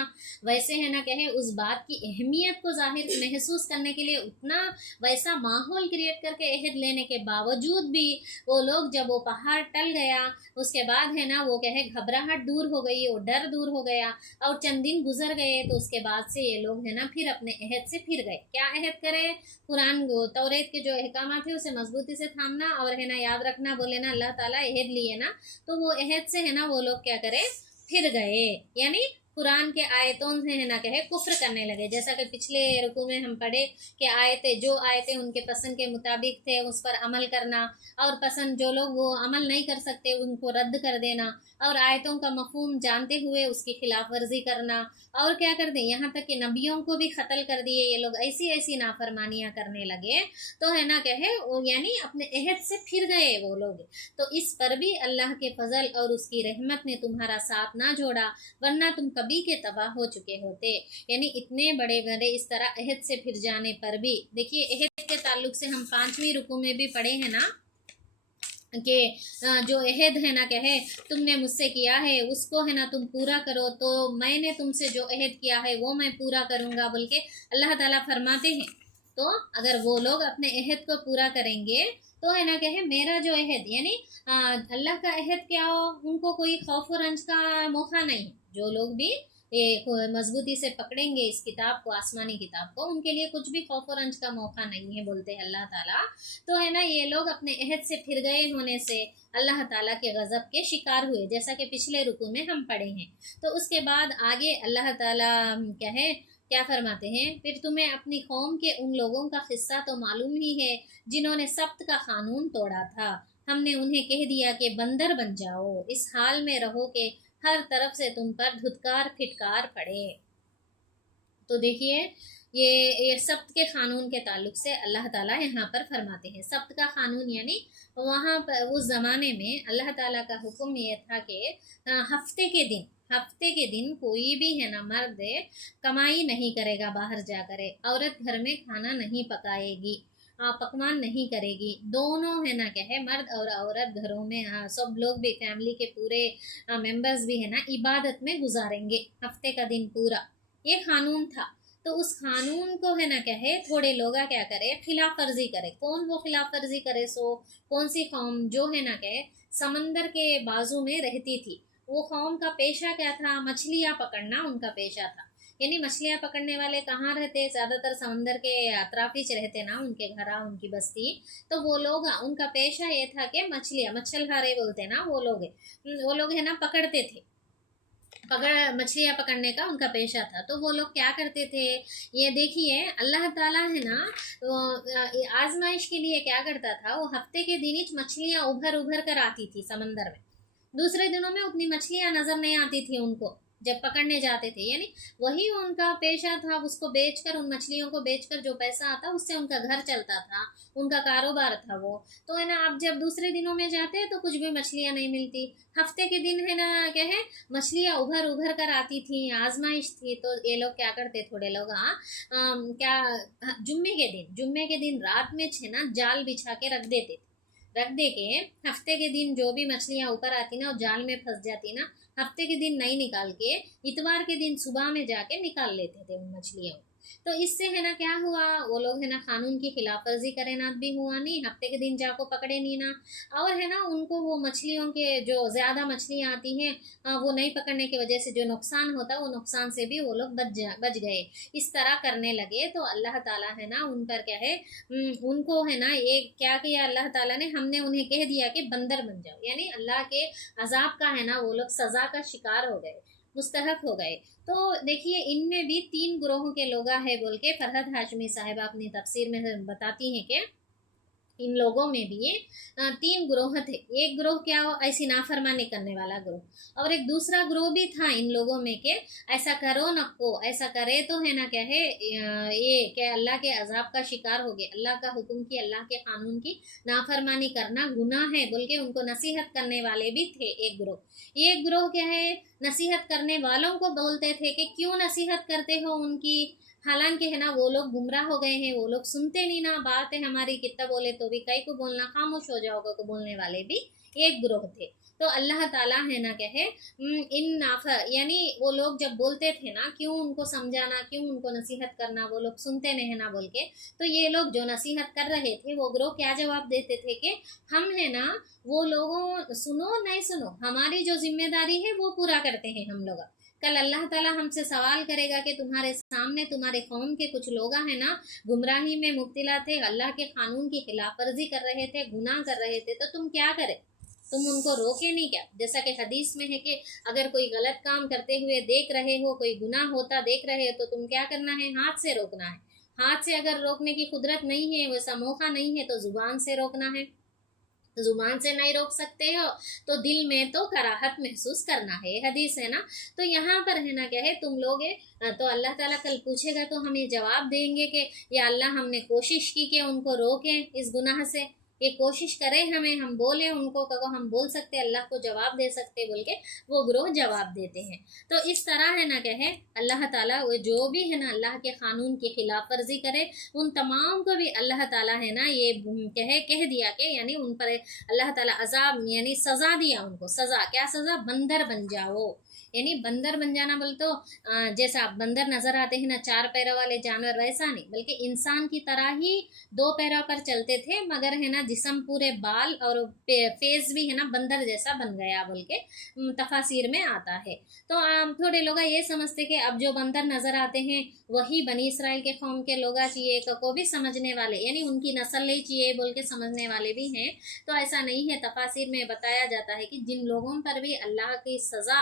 वैसे है ना कहे उस बात की अहमियत को जाहिर महसूस करने के लिए उतना वैसा माहौल क्रिएट करके अहद लेने के बावजूद भी वो लोग जब वो पहाड़ टल गया उसके बाद है ना वो कहे घबराहट दूर हो गई, वो डर दूर हो गया और चंद दिन गुजर गए, तो उसके बाद से ये लोग है ना फिर अपने अहद से फिर गए। क्या अहद करे, कुरान तौरेत के जो अहकाम थे उसे मजबूती से थामना और है ना याद रखना, बोले ना अल्लाह ताला अहद लिए ना, तो वो अहद से है ना वो लोग क्या करे फिर गए, यानी कुरान के आयतों से है ना कहे कुफ्र करने लगे। जैसा कि पिछले रुकू में हम पढ़े कि आयतें, जो आयतें उनके पसंद के मुताबिक थे उस पर अमल करना, और पसंद जो लोग वो अमल नहीं कर सकते उनको रद्द कर देना, और आयतों का मफहूम जानते हुए उसकी खिलाफ वर्जी करना, और क्या कर दें, यहाँ तक कि नबियों को भी कत्ल कर दिए ये लोग, ऐसी ऐसी नाफरमानियाँ करने लगे। तो है ना कहे वो यानी अपने अहद से फिर गए वो लोग। तो इस पर भी अल्लाह के फजल और उसकी रहमत ने तुम्हारा साथ ना जोड़ा, वरना तुम कभी के तबाह हो चुके होते। यानी इतने बड़े बड़े इस तरह अहद से फिर जाने पर भी, देखिए अहद के ताल्लुक से हम 5वीं रुकू में भी पढ़े हैं ना कि जो अहद है ना कहे तुमने मुझसे किया है उसको है ना तुम पूरा करो, तो मैंने तुमसे जो अहद किया है वो मैं पूरा करूँगा बोल के अल्लाह ताला फरमाते हैं। तो अगर वो लोग अपने अहद को पूरा करेंगे तो है ना कहे मेरा जो अहद, यानी अल्लाह का अहद क्या हो, उनको कोई खौफ और रंज का मौका नहीं। जो लोग भी ये मजबूती से पकड़ेंगे इस किताब को, आसमानी किताब को, उनके लिए कुछ भी खौफ और रंज का मौका नहीं है बोलते हैं अल्लाह ताला। तो है ना ये लोग अपने अहद से फिर गए होने से अल्लाह ताला के गज़ब के शिकार हुए, जैसा कि पिछले रुकू में हम पढ़े हैं। तो उसके बाद आगे अल्लाह ताला क्या फरमाते हैं, फिर तुम्हें अपनी कौम के उन लोगों का किस्सा तो मालूम ही है जिन्होंने सब्त का कानून तोड़ा था। हमने उन्हें कह दिया कि बंदर बन जाओ, इस हाल में रहो कि हर तरफ से तुम पर धुतकार फिटकार पड़े। तो देखिए ये सब्त के कानून के ताल्लुक से अल्लाह ताला यहाँ पर फरमाते हैं। सब्त का कानून यानी वहाँ पर उस ज़माने में अल्लाह ताला का हुक्म ये था कि हफ्ते के दिन कोई भी है ना मर्द कमाई नहीं करेगा, बाहर जाकर औरत घर में खाना नहीं पकाएगी, पकवान नहीं करेगी। दोनों है ना क्या है, मर्द और औरत घरों में सब लोग भी, फैमिली के पूरे मेंबर्स भी है ना इबादत में गुजारेंगे हफ्ते का दिन पूरा। ये कानून था। तो उस कानून को है ना क्या है थोड़े लोग क्या करे, खिलाफ वर्जी करे। कौन वो खिलाफ वर्जी करे, सो कौन सी कौम, जो है ना क्या समंदर के बाजू में रहती थी, वो कौम का पेशा क्या था, मछलियाँ पकड़ना उनका पेशा था। यानी मछलियाँ पकड़ने वाले कहाँ रहते, ज़्यादातर समंदर के अतराफीच रहते ना, उनके घर उनकी बस्ती। तो वो लोग, उनका पेशा ये था कि मछलियाँ, मच्छलहारे बोलते ना वो लोग है ना पकड़ते थे, मछलियाँ पकड़ने का उनका पेशा था। तो वो लोग क्या करते थे, ये देखिए अल्लाह ताला है ना तो आजमाइश के लिए क्या करता था, वो हफ्ते के दिन ही मछलियाँ उभर उभर कर आती थी समंदर में। दूसरे दिनों में उतनी मछलियाँ नजर नहीं आती थी उनको जब पकड़ने जाते थे। यानी वही उनका पेशा था, उसको बेचकर, उन मछलियों को बेचकर जो पैसा आता उससे उनका घर चलता था, उनका कारोबार था वो। तो है ना अब जब दूसरे दिनों में जाते हैं तो कुछ भी मछलियाँ नहीं मिलती। हफ्ते के दिन है ना क्या है मछलियाँ उभर उभर कर आती थी, आजमाइश थी। तो ये लोग क्या करते, थोड़े लोग क्या जुम्मे के दिन रात में है ना जाल बिछा के रख देते थे। रख दे के हफ्ते के दिन जो भी मछलियाँ ऊपर आती ना, वो जाल में फंस जाती ना, हफ्ते के दिन नहीं निकाल के इतवार के दिन सुबह में जाके निकाल लेते थे उन मछलियों। तो इससे है ना क्या हुआ, वो लोग है ना कानून की खिलाफ वर्जी करे ना भी हुआ नहीं, हफ्ते के दिन जाको पकड़े नहीं ना, और है ना उनको वो मछलियों के जो ज़्यादा मछलियाँ आती हैं वो नहीं पकड़ने की वजह से जो नुकसान होता है, वो नुकसान से भी वो लोग बच गए। इस तरह करने लगे तो अल्लाह ताला है ना उन पर क्या है, उनको है ना ये क्या किया अल्लाह ताला ने, हमने उन्हें कह दिया कि बंदर बन जाओ। यानी अल्लाह के अजाब का है ना वो लोग सज़ा का शिकार हो गए, मुस्तहक हो गए। तो देखिए इनमें भी 3 ग्रोहों के लोग है बोल के फरहद हाशमी साहिबा अपनी तफसीर में बताती हैं कि इन लोगों में भी 3 ग्रोह थे। एक ग्रोह क्या हो, ऐसी नाफरमानी करने वाला ग्रोह, और एक दूसरा ग्रोह भी था इन लोगों में के ऐसा करो न को, ऐसा करे तो है ना क्या है ये क्या अल्लाह के अजाब का शिकार हो गए, अल्लाह का हुक्म की, अल्लाह के कानून की नाफरमानी करना गुनाह है बोल के उनको नसीहत करने वाले भी थे एक ग्रोह। एक ग्रोह क्या है, नसीहत करने वालों को बोलते थे कि क्यों नसीहत करते हो उनकी, हालांकि है ना वो लोग गुमराह हो गए हैं, वो लोग सुनते नहीं ना, बात है हमारी कितना बोले तो भी कई को बोलना, खामोश हो जाओगे को बोलने वाले भी एक ग्रोह थे। तो अल्लाह ताला है ना कहे इन नाफर, यानी वो लोग जब बोलते थे ना, क्यों उनको समझाना, क्यों उनको नसीहत करना, वो लोग सुनते नहीं ना बोल के। तो ये लोग जो नसीहत कर रहे थे वो ग्रोह क्या जवाब देते थे कि हम है ना वो लोगों, सुनो नहीं सुनो, हमारी जो जिम्मेदारी है वो पूरा करते हैं हम लोग। कल अल्लाह ताला हमसे सवाल करेगा कि तुम्हारे सामने तुम्हारे कौम के कुछ लोग हैं ना गुमराही में मुब्तला थे, अल्लाह के कानून की खिलाफ वर्जी कर रहे थे, गुनाह कर रहे थे, तो तुम क्या करे, तुम उनको रोके नहीं क्या? जैसा कि हदीस में है कि अगर कोई गलत काम करते हुए देख रहे हो, कोई गुनाह होता देख रहे हो, तो तुम क्या करना है? हाथ से रोकना है। हाथ से अगर रोकने की कुदरत नहीं है, वैसा मौका नहीं है, तो जुबान से रोकना है। जुबान से नहीं रोक सकते हो तो दिल में तो कराहत महसूस करना है, हदीस है ना। तो यहाँ पर है ना क्या है, तुम लोग तो अल्लाह ताला कल पूछेगा तो हम ये जवाब देंगे कि या अल्लाह हमने कोशिश की कि उनको रोकें इस गुनाह से, ये कोशिश करें हमें, हम बोले उनको, कहो हम बोल सकते अल्लाह को जवाब दे सकते बोल के वो ग्रोह जवाब देते हैं। तो इस तरह है ना क्या है, अल्लाह ताला वो जो भी है ना अल्लाह के कानून की खिलाफ वर्जी करे उन तमाम को भी अल्लाह ताला है ना ये कह दिया कि यानी उन पर अल्लाह ताला अजाब यानी सज़ा दिया उनको। सज़ा क्या सज़ा? बंदर बन जाओ। यानी बंदर बन जाना बोल तो जैसा बंदर नजर आते हैं ना चार पैरों वाले जानवर, वैसा नहीं बल्कि इंसान की तरह ही दो पैरों पर चलते थे, मगर है ना जिस्म पूरे बाल और फेस भी है ना बंदर जैसा बन गया बोल के तफासिर में आता है। तो थोड़े लोग ये समझते कि अब जो बंदर नजर आते हैं वही बनी इसराइल के कौम के लोग चाहिए को भी समझने वाले, यानी उनकी नस्ल ही चाहिए बोल के समझने वाले भी हैं। तो ऐसा नहीं है, तफासिर में बताया जाता है कि जिन लोगों पर भी अल्लाह की सज़ा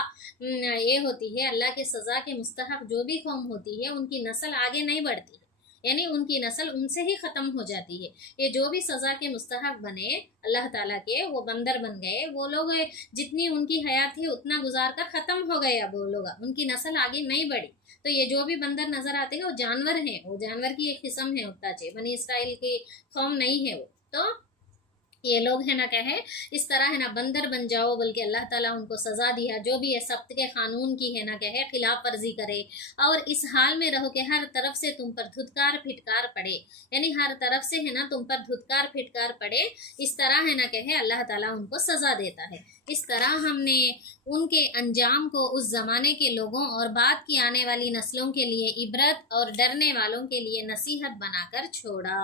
ये होती है, अल्लाह की सज़ा के मुस्तहक जो भी कौम होती है उनकी नस्ल आगे नहीं बढ़ती, यानी उनकी नस्ल उनसे ही ख़त्म हो जाती है। ये जो भी सज़ा के मुस्तहक बने अल्लाह ताला के, वो बंदर बन गए, वो लोग जितनी उनकी हयात थी उतना गुजार कर ख़त्म हो गए, अब वो लोग उनकी नस्ल आगे नहीं बढ़ी। तो ये जो भी बंदर नज़र आते हैं वो जानवर हैं, वो जानवर की एक किस्म है, उत्ताचे बनी इसराइल की कौम नहीं है वो। तो ये लोग है ना क्या है, इस तरह है ना बंदर बन जाओ बल्कि अल्लाह ताला उनको सज़ा दिया जो भी है सख्त के कानून की है ना क्या है खिलाफ वर्जी करे, और इस हाल में रहो कि हर तरफ से तुम पर धुतकार फिटकार पड़े, यानी हर तरफ से है ना तुम पर धुतकार फिटकार पड़े। इस तरह है ना क्या है अल्लाह ताला उनको सज़ा देता है। इस तरह हमने उनके अंजाम को उस ज़माने के लोगों और बाद की आने वाली नस्लों के लिए इबरत और डरने वालों के लिए नसीहत बनाकर छोड़ा।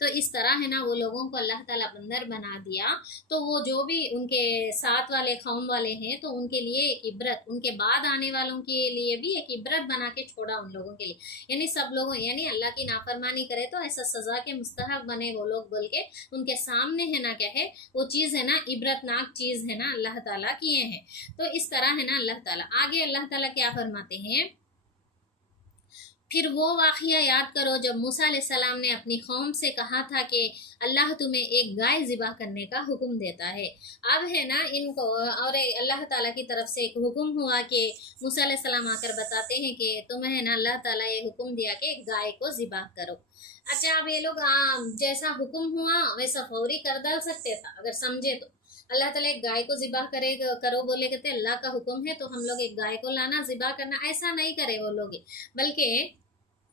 तो इस तरह है ना वो लोगों को अल्लाह ताला बंदर बना दिया, तो वो जो भी उनके साथ वाले कौम वाले हैं तो उनके लिए एक इबरत, उनके बाद आने वालों के लिए भी एक इबरत बना के छोड़ा उन लोगों के लिए। यानी सब लोगों यानी अल्लाह की नाफरमानी करे तो ऐसा सज़ा के मुस्तहक बने वो लोग बोल के उनके सामने है ना क्या है वो चीज़ है ना इबरतनाक चीज़ है ना अल्लाह ताला किए हैं। तो इस तरह है ना अल्लाह ताला आगे अल्लाह ताला क्या फरमाते हैं, फिर वो वाक़या याद करो जब मूसा अलैहिस्सलाम ने अपनी कौम से कहा था कि अल्लाह तुम्हें एक गाय ज़िबा करने का हुक्म देता है। अब है ना इनको और अल्लाह ताला की तरफ से एक हुक्म हुआ कि मूसा अलैहिस्सलाम आकर बताते हैं कि तुम्हें है ना अल्लाह ताला ये हुक्म दिया कि गाय को ज़िबा करो। अच्छा, अब ये लोग जैसा हुक्म हुआ वैसा फौरी कर डाल सकते था अगर समझे तो। अल्लाह ताला एक गाय को ज़िबा करो बोले कहते अल्लाह का हुक्म है तो हम लोग एक गाय को लाना ज़िबा करना, ऐसा नहीं करे वो लोग, बल्कि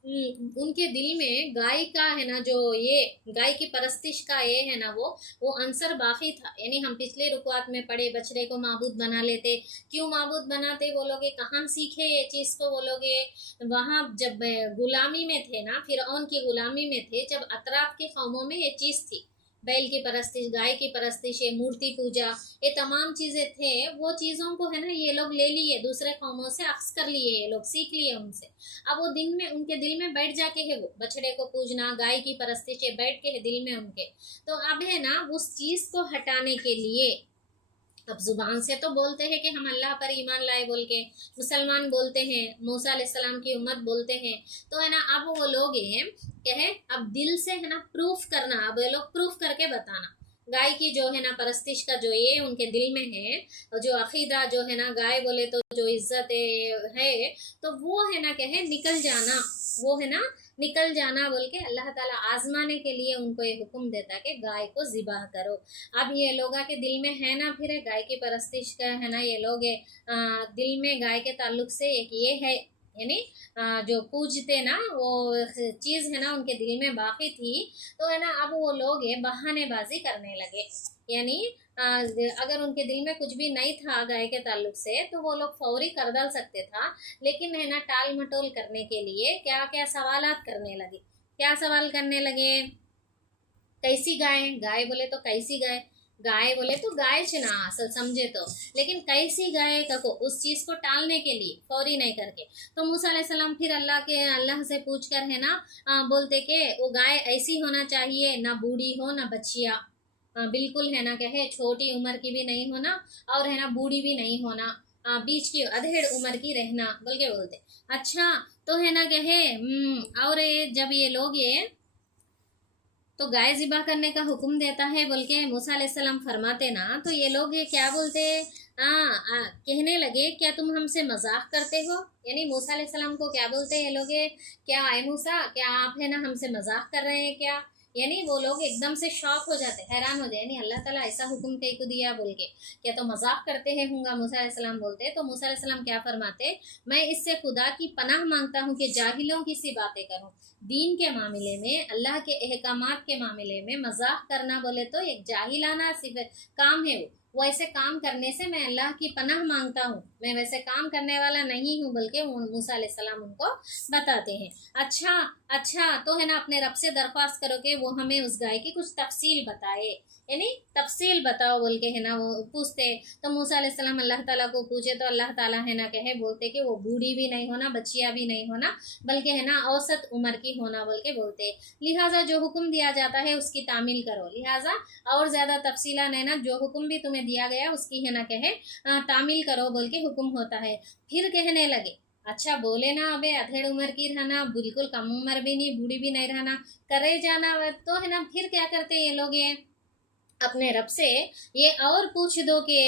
उनके दिल में गाय का है ना जो ये गाय की परस्तिश का ये है ना वो अंसर बाकी था। यानी हम पिछले रुकवात में पढ़े बछड़े को माबूद बना लेते, क्यों माबूद बनाते वो लोग, कहाँ सीखे ये चीज़ को वो लोग, वहाँ जब गुलामी में थे ना, फिरौन की गुलामी में थे, जब अतराफ के कौमों में ये चीज़ थी, बैल की परस्तिश, गाय की परस्तिश, मूर्ति पूजा, ये तमाम चीज़ें थे, वो चीज़ों को है ना ये लोग ले लिए, दूसरे कौमों से अक्स कर लिए, ये लोग सीख लिए उनसे। अब वो दिन में उनके दिल में बैठ जाके है वो बछड़े को पूजना, गाय की परस्तिश बैठ के है दिल में उनके। तो अब है ना उस चीज़ को हटाने के लिए अब जुबान से तो बोलते हैं कि हम अल्लाह पर ईमान लाए बोल के, मुसलमान बोलते हैं, मूसा अलैहिस्सलाम की उम्मत बोलते हैं, तो है ना अब वो लोग हैं क्या है अब दिल से है ना प्रूफ करना, अब ये लोग प्रूफ करके बताना गाय की जो है ना परस्तिश का जो ये उनके दिल में है, और जो अकीदा जो है ना गाय बोले तो जो इज्जत है तो वो है ना क्या है निकल जाना, वो है ना निकल जाना बोल के अल्लाह ताला आजमाने के लिए उनको ये हुक्म देता कि गाय को ज़िबा करो। अब ये लोग के दिल में है ना फिर गाय की परस्तिश का है ना ये लोग दिल में गाय के ताल्लुक से एक ये है, यानी जो पूजते ना वो चीज़ है ना उनके दिल में बाकी थी, तो है ना अब वो लोग बहानेबाजी करने लगे। यानी अगर उनके दिल में कुछ भी नहीं था गाय के ताल्लुक से तो वो लोग फौरी कर डाल सकते था, लेकिन है ना टाल मटोल करने के लिए क्या क्या सवालात करने लगे। क्या सवाल करने लगे, कैसी गाय, गाय बोले तो कैसी गाय, गाय बोले तो गाय चुना असल समझे तो, लेकिन कैसी गाय को उस चीज़ को टालने के लिए फौरी नहीं करके, तो मूसा अलैहिस्सलाम फिर अल्लाह से पूछ कर है ना बोलते कि वो गाय ऐसी होना चाहिए ना बूढ़ी हो ना बच्चिया, बिल्कुल है ना कहे छोटी उम्र की भी नहीं होना और है ना बूढ़ी भी नहीं होना, बीच की अधेड़ उम्र की रहना बोल के बोलते। अच्छा तो है ना कहे और जब ये लोग ये तो गाय ज़िबा करने का हुक्म देता है बोल के मूसा अलैहिस्सलाम फरमाते ना, तो ये लोग ये क्या बोलते, कहने लगे क्या तुम हमसे मजाक करते हो। यानी मूसा अलैहिस्सलाम को क्या बोलते हैं ये लोग, क्या आए मूसा, क्या आप है ना हमसे मजाक कर रहे हैं क्या। यानी वो लोग एकदम से शॉक हो जाते, हैरान हो जाए, यानी अल्लाह ताला ऐसा हुक्म कई को दिया बोल के, क्या तो मजाक करते हैं होंगे। मूसा अलैहिस्सलाम बोलते, तो मूसा अलैहिस्सलाम क्या फरमाते, मैं इससे खुदा की पनाह मांगता हूँ कि जाहिलों की सी बातें करूँ। दीन के मामले में, अल्लाह के अहकामात के मामले में मजाक करना बोले तो एक जाहिलाना सिर्फ काम है वो ऐसे काम करने से मैं अल्लाह की पनाह मांगता हूँ, मैं वैसे काम करने वाला नहीं हूँ, बल्कि मूसा अलैहिस्सलाम उनको बताते हैं। अच्छा अच्छा तो है ना अपने रब से दरख्वास्त करो कि वो हमें उस गाय की कुछ तफसील बताए, यानी तफसील बताओ बोल के है ना वो पूछते। तो मूसा अलैहिस्सलाम अल्लाह ताला को पूछे तो अल्लाह ताला है ना कहे बोलते कि वो बूढ़ी भी नहीं होना, बच्चिया भी नहीं होना, बल्कि है ना औसत उम्र की होना बोल के बोलते। लिहाजा जो हुक्म दिया जाता है उसकी तामील करो, लिहाजा और ज़्यादा तफसीला नहीं ना, जो हुक्म भी तुम्हें दिया गया उसकी है ना कहे तामील करो बोल के हुक्म होता है। फिर कहने लगे, अच्छा बोले ना अबे अधेड़ उम्र की रहना, बिल्कुल कम उम्र भी नहीं, बूढ़ी भी नहीं रहना, करे जाना। तो है ना फिर क्या करते ये लोग, ये अपने रब से ये और पूछ दो कि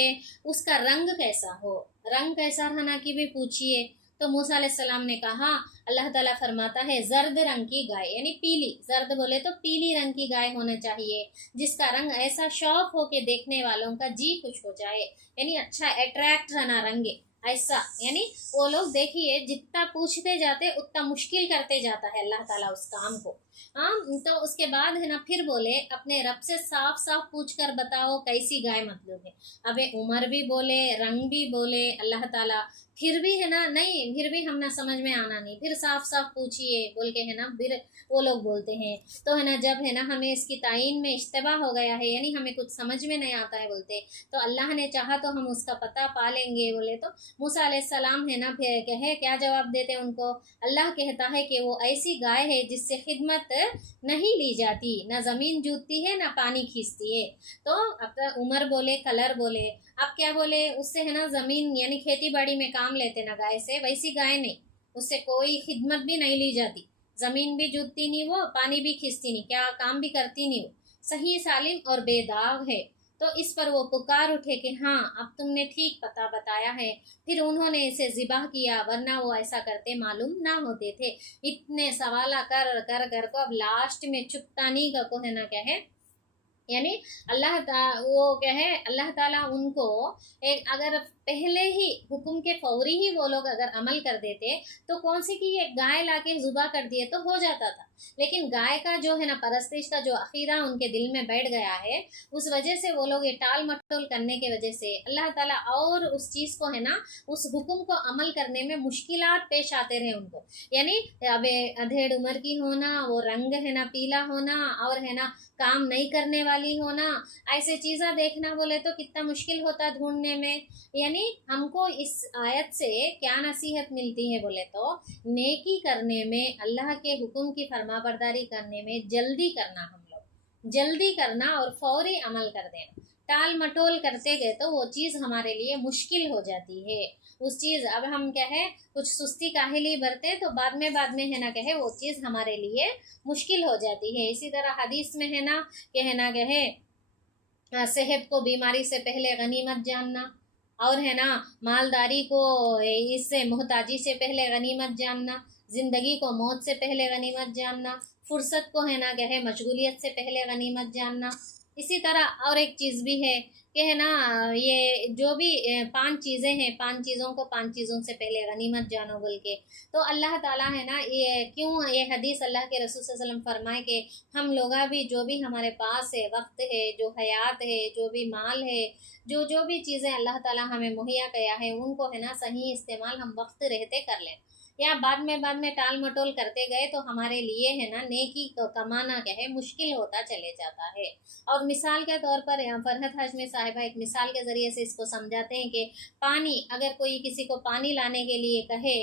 उसका रंग कैसा हो, रंग कैसा रहना की भी पूछिए। तो मूसा अलैहिस्सलाम ने कहा, अल्लाह ताला फरमाता है जर्द रंग की गाय, यानी पीली, जर्द बोले तो पीली रंग की गाय होने चाहिए, जिसका रंग ऐसा शौक हो के देखने वालों का जी खुश हो जाए, यानी अच्छा अट्रैक्ट रहना रंग ऐसा। यानी वो लोग देखिए जितना पूछते जाते उतना मुश्किल करते जाता है अल्लाह ताला उस काम को। हाँ तो उसके बाद है ना फिर बोले अपने रब से साफ साफ पूछ कर बताओ कैसी गाय मतलब है। अबे उम्र भी बोले, रंग भी बोले अल्लाह ताला, फिर भी है ना नहीं, फिर भी हम ना समझ में आना नहीं, फिर साफ साफ पूछिए बोल के है ना फिर वो लोग बोलते हैं। तो है ना जब है ना हमें इसकी तायीन में इश्तबा हो गया है, यानी हमें कुछ समझ में नहीं आता है बोलते, तो अल्लाह ने चाहा तो हम उसका पता पा लेंगे बोले। तो मूसा अलैहिस्सलाम है ना फिर कहे क्या जवाब देते उनको, अल्लाह कहता है कि वो ऐसी गाय है जिससे खिदमत नहीं ली जाती, ना ज़मीन जूतती है ना पानी खींचती है। तो अब उम्र बोले, कलर बोले, अब क्या बोले उससे है ना ज़मीन यानी खेती बाड़ी में काम लेते ना गाय से, वैसी गाय नहीं, उससे कोई खिदमत भी नहीं ली जाती, ज़मीन भी जूतती नहीं वो, पानी भी खींचती नहीं, क्या काम भी करती नहीं वो, सही सालिम और बेदाग है। तो इस पर वो पुकार उठे कि हाँ अब तुमने ठीक पता बताया है। फिर उन्होंने इसे ज़िबाह किया, वरना वो ऐसा करते मालूम ना होते थे। इतने सवाल कर कर कर को अब लास्ट में चुपतानी का को है ना क्या है, यानी वो क्या है अल्लाह ताला उनको एक अगर पहले ही हुक्म के फौरी ही वो लोग अगर अमल कर देते तो कौन सी की एक गाय लाके जुबा कर दिए तो हो जाता था। लेकिन गाय का जो है ना परस्तिश का जो अकीदा उनके दिल में बैठ गया है, उस वजह से वो लोग ये टाल मटोल करने के वजह से अल्लाह ताला और उस चीज़ को है ना उस हुक्म को अमल करने में मुश्किलात पेश आते रहे उनको। यानी अब अधेड़ उम्र की होना, वो रंग है ना पीला होना, और है ना काम नहीं करने वाली होना, ऐसे चीज़ें देखना बोले तो कितना मुश्किल होता ढूंढने में। यानी हमको इस आयत से क्या नसीहत मिलती है बोले तो नेकी करने में, अल्लाह के हुक्म की फरमाबरदारी करने में जल्दी करना, हम लोग जल्दी करना और फौरी अमल कर देना। टाल मटोल करते गए तो वो चीज़ हमारे लिए मुश्किल हो जाती है। उस चीज़ अब हम क्या है कुछ सुस्ती काहिली बरते तो बाद में है ना कहे वो चीज़ हमारे लिए मुश्किल हो जाती है। इसी तरह हदीस में है ना कि है ना कहे सेहत को बीमारी से पहले गनीमत जानना, और है ना मालदारी को इससे मोहताजी से पहले गनीमत जानना, ज़िंदगी को मौत से पहले गनीमत जानना, फुर्सत को है ना कहे मशगूलियत से पहले गनीमत जानना। इसी तरह और एक चीज़ भी है कि है ना ये जो भी 5 चीज़ें हैं, 5 चीज़ों को 5 चीज़ों से पहले गनीमत जानो बोल के। तो अल्लाह ताला है ना ये क्यों ये हदीस अल्लाह के रसूल सल्लल्लाहु अलैहि वसल्लम फरमाए कि हम लोग भी जो भी हमारे पास है, वक्त है, जो हयात है, जो भी माल है, जो जो भी चीज़ें अल्लाह ताला हमें मुहैया किया है, उनको है ना सही इस्तेमाल हम वक्त रहते कर लें, या बाद में टाल मटोल करते गए तो हमारे लिए है ना नेकी को कमाना क्या है मुश्किल होता चले जाता है। और मिसाल के तौर पर यहाँ फरहत हाशमी साहिबा एक मिसाल के ज़रिए से इसको समझाते हैं कि पानी, अगर कोई किसी को पानी लाने के लिए कहे,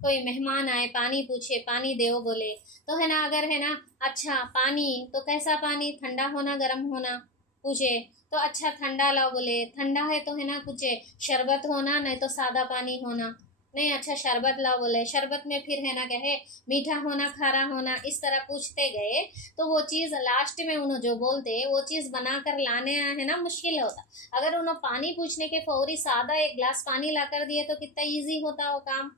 कोई मेहमान आए पानी पूछे पानी दो बोले, तो है ना अगर है ना अच्छा पानी तो कैसा पानी, ठंडा होना गर्म होना, पूछे तो अच्छा ठंडा लाओ, बोले ठंडा है तो है ना कुछ शरबत होना, नहीं तो सादा पानी होना, नहीं अच्छा शरबत लाओ, बोले शरबत में फिर है ना क्या है मीठा होना खारा होना, इस तरह पूछते गए। तो वो चीज़ लास्ट में उन्होंने जो बोलते वो चीज़ बना कर लाने है ना मुश्किल होता। अगर उन्होंने पानी पूछने के फौरी सादा एक गिलास पानी ला कर दिए तो कितना ईजी होता वो काम।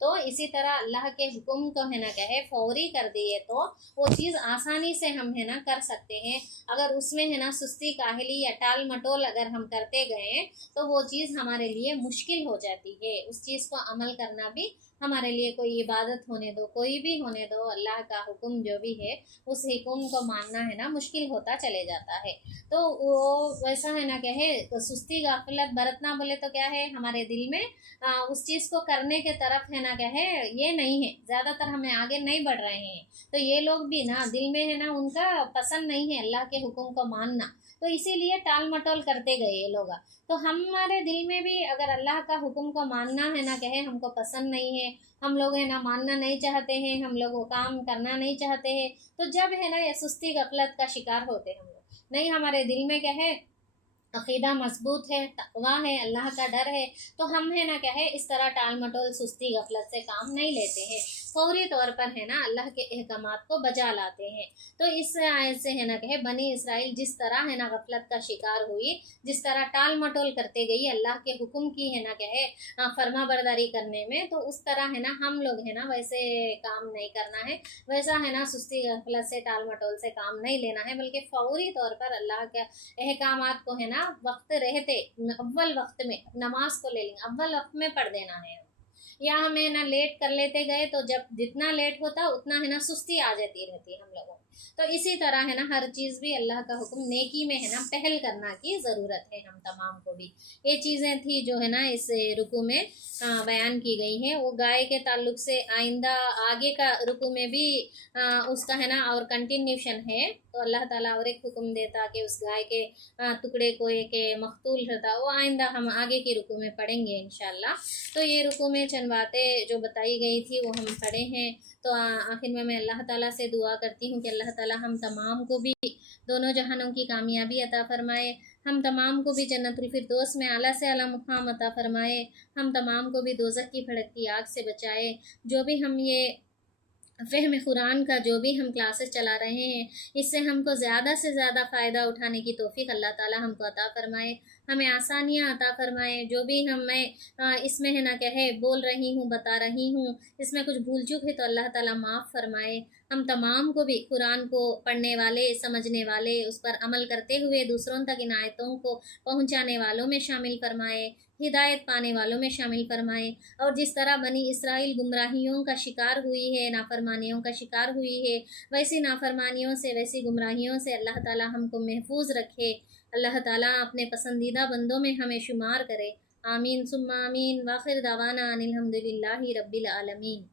तो इसी तरह अल्लाह के हुक्म को है ना क्या है फौरी कर दिए तो वो चीज़ आसानी से हम है ना कर सकते हैं। अगर उसमें है ना सुस्ती काहली या टाल मटोल अगर हम करते गए तो वो चीज़ हमारे लिए मुश्किल हो जाती है। उस चीज़ को अमल करना भी हमारे लिए, कोई इबादत होने दो कोई भी होने दो, अल्लाह का हुक्म जो भी है उस हुक्म को मानना है ना मुश्किल होता चले जाता है। तो वो वैसा है ना क्या है तो सुस्ती गाफिलत बरतना बोले तो क्या है हमारे दिल में उस चीज़ को करने के तरफ है ना क्या है ये नहीं है, ज़्यादातर हमें आगे नहीं बढ़ रहे हैं। तो ये लोग भी ना दिल में है ना उनका पसंद नहीं है अल्लाह के हुक्म को मानना, तो इसीलिए टाल मटोल करते गए ये लोग। तो हमारे दिल में भी अगर अल्लाह का हुक्म को मानना है ना कहे हमको पसंद नहीं है, हम लोग है ना मानना नहीं चाहते हैं, हम लोग वो काम करना नहीं चाहते हैं, तो जब है ना ये सुस्ती गफलत का शिकार होते हैं हम लोग। नहीं हमारे दिल में क्या है अकीदा मजबूत है, तकवा है, अल्लाह का डर है, तो हम है ना क्या है इस तरह टाल मटोल सुस्ती गफलत से काम नहीं लेते हैं, फौरी तौर पर है ना अल्लाह के अहकामात को बजा लाते हैं। तो इस आयत से है ना कहे बनी इसराइल जिस तरह है ना गफलत का शिकार हुई, जिस तरह टाल मटोल करते गई अल्लाह के हुक्म की है ना कहे फर्मा बरदारी करने में, तो उस तरह है ना हम लोग है ना वैसे काम नहीं करना है, वैसा है ना सुस्ती गफलत से टाल मटोल से काम नहीं लेना है, बल्कि फौरी तौर पर अल्लाह के अहकामात को है ना वक्त रहते अव्वल वक्त में नमाज को ले लेंगे, अव्वल वक्त में पढ़ देना है। या हमें ना लेट कर लेते गए तो जब जितना लेट होता उतना है ना सुस्ती आ जाती रहती है हम लोगों को। तो इसी तरह है ना हर चीज़ भी अल्लाह का हुक्म नेकी में है ना पहल करना की ज़रूरत है हम तमाम को भी। ये चीज़ें थी जो है ना इस रुकू में बयान की गई हैं। वो गाय के ताल्लुक से आइंदा आगे का रुकू में भी उसका है ना और कंटिन्यूशन है। तो अल्लाह ताला और एक हुक्म देता कि उस गाय के टुकड़े को एक मखतूल रहता, वो आइंदा हम आगे की रुकू में पढ़ेंगे इंशाल्लाह। तो ये रुकू में चंद बातें जो बताई गई थी वो हम पढ़े हैं। तो आखिर में मैं अल्लाह ताला से दुआ करती हूँ कि अल्लाह ताला हम तमाम को भी दोनों जहानों की कामयाबी अता फ़रमाए, हम तमाम को भी जन्नतुल फिरदौस में आला से आला मुकाम अता फ़रमाए, हम तमाम को भी दोज़ख की भड़कती आग से बचाए। जो भी हम ये फ़हम कुरान का जो भी हम क्लासेस चला रहे हैं इससे हमको ज़्यादा से ज़्यादा फ़ायदा उठाने की तौफ़ीक अल्लाह ताला हमको अता फ़रमाए, हमें आसानियाँ अता फ़रमाए। जो भी मैं इसमें है ना क्या है बोल रही हूँ बता रही हूँ, इसमें कुछ भूल चूक है तो अल्लाह ताला माफ़ फ़रमाए। हम तमाम को भी कुरान को पढ़ने वाले समझने वाले उस पर अमल करते हुए दूसरों तक इन आयतों को पहुँचाने वालों में शामिल फ़रमाए, हिदायत पाने वालों में शामिल फ़रमाए। और जिस तरह बनी इसराइल गुमराहियों का शिकार हुई है, नाफरमानियों का शिकार हुई है, वैसी नाफरमानियों से वैसी गुमराहियों से अल्लाह ताला हमको महफूज रखे। अल्लाह ताला अपने पसंदीदा बंदों में हमें शुमार करे। आमीन सुम्मा आमीन। वाखिर दावाना अनिल हम्दुलिल्लाहि रब्बिल आलमीन।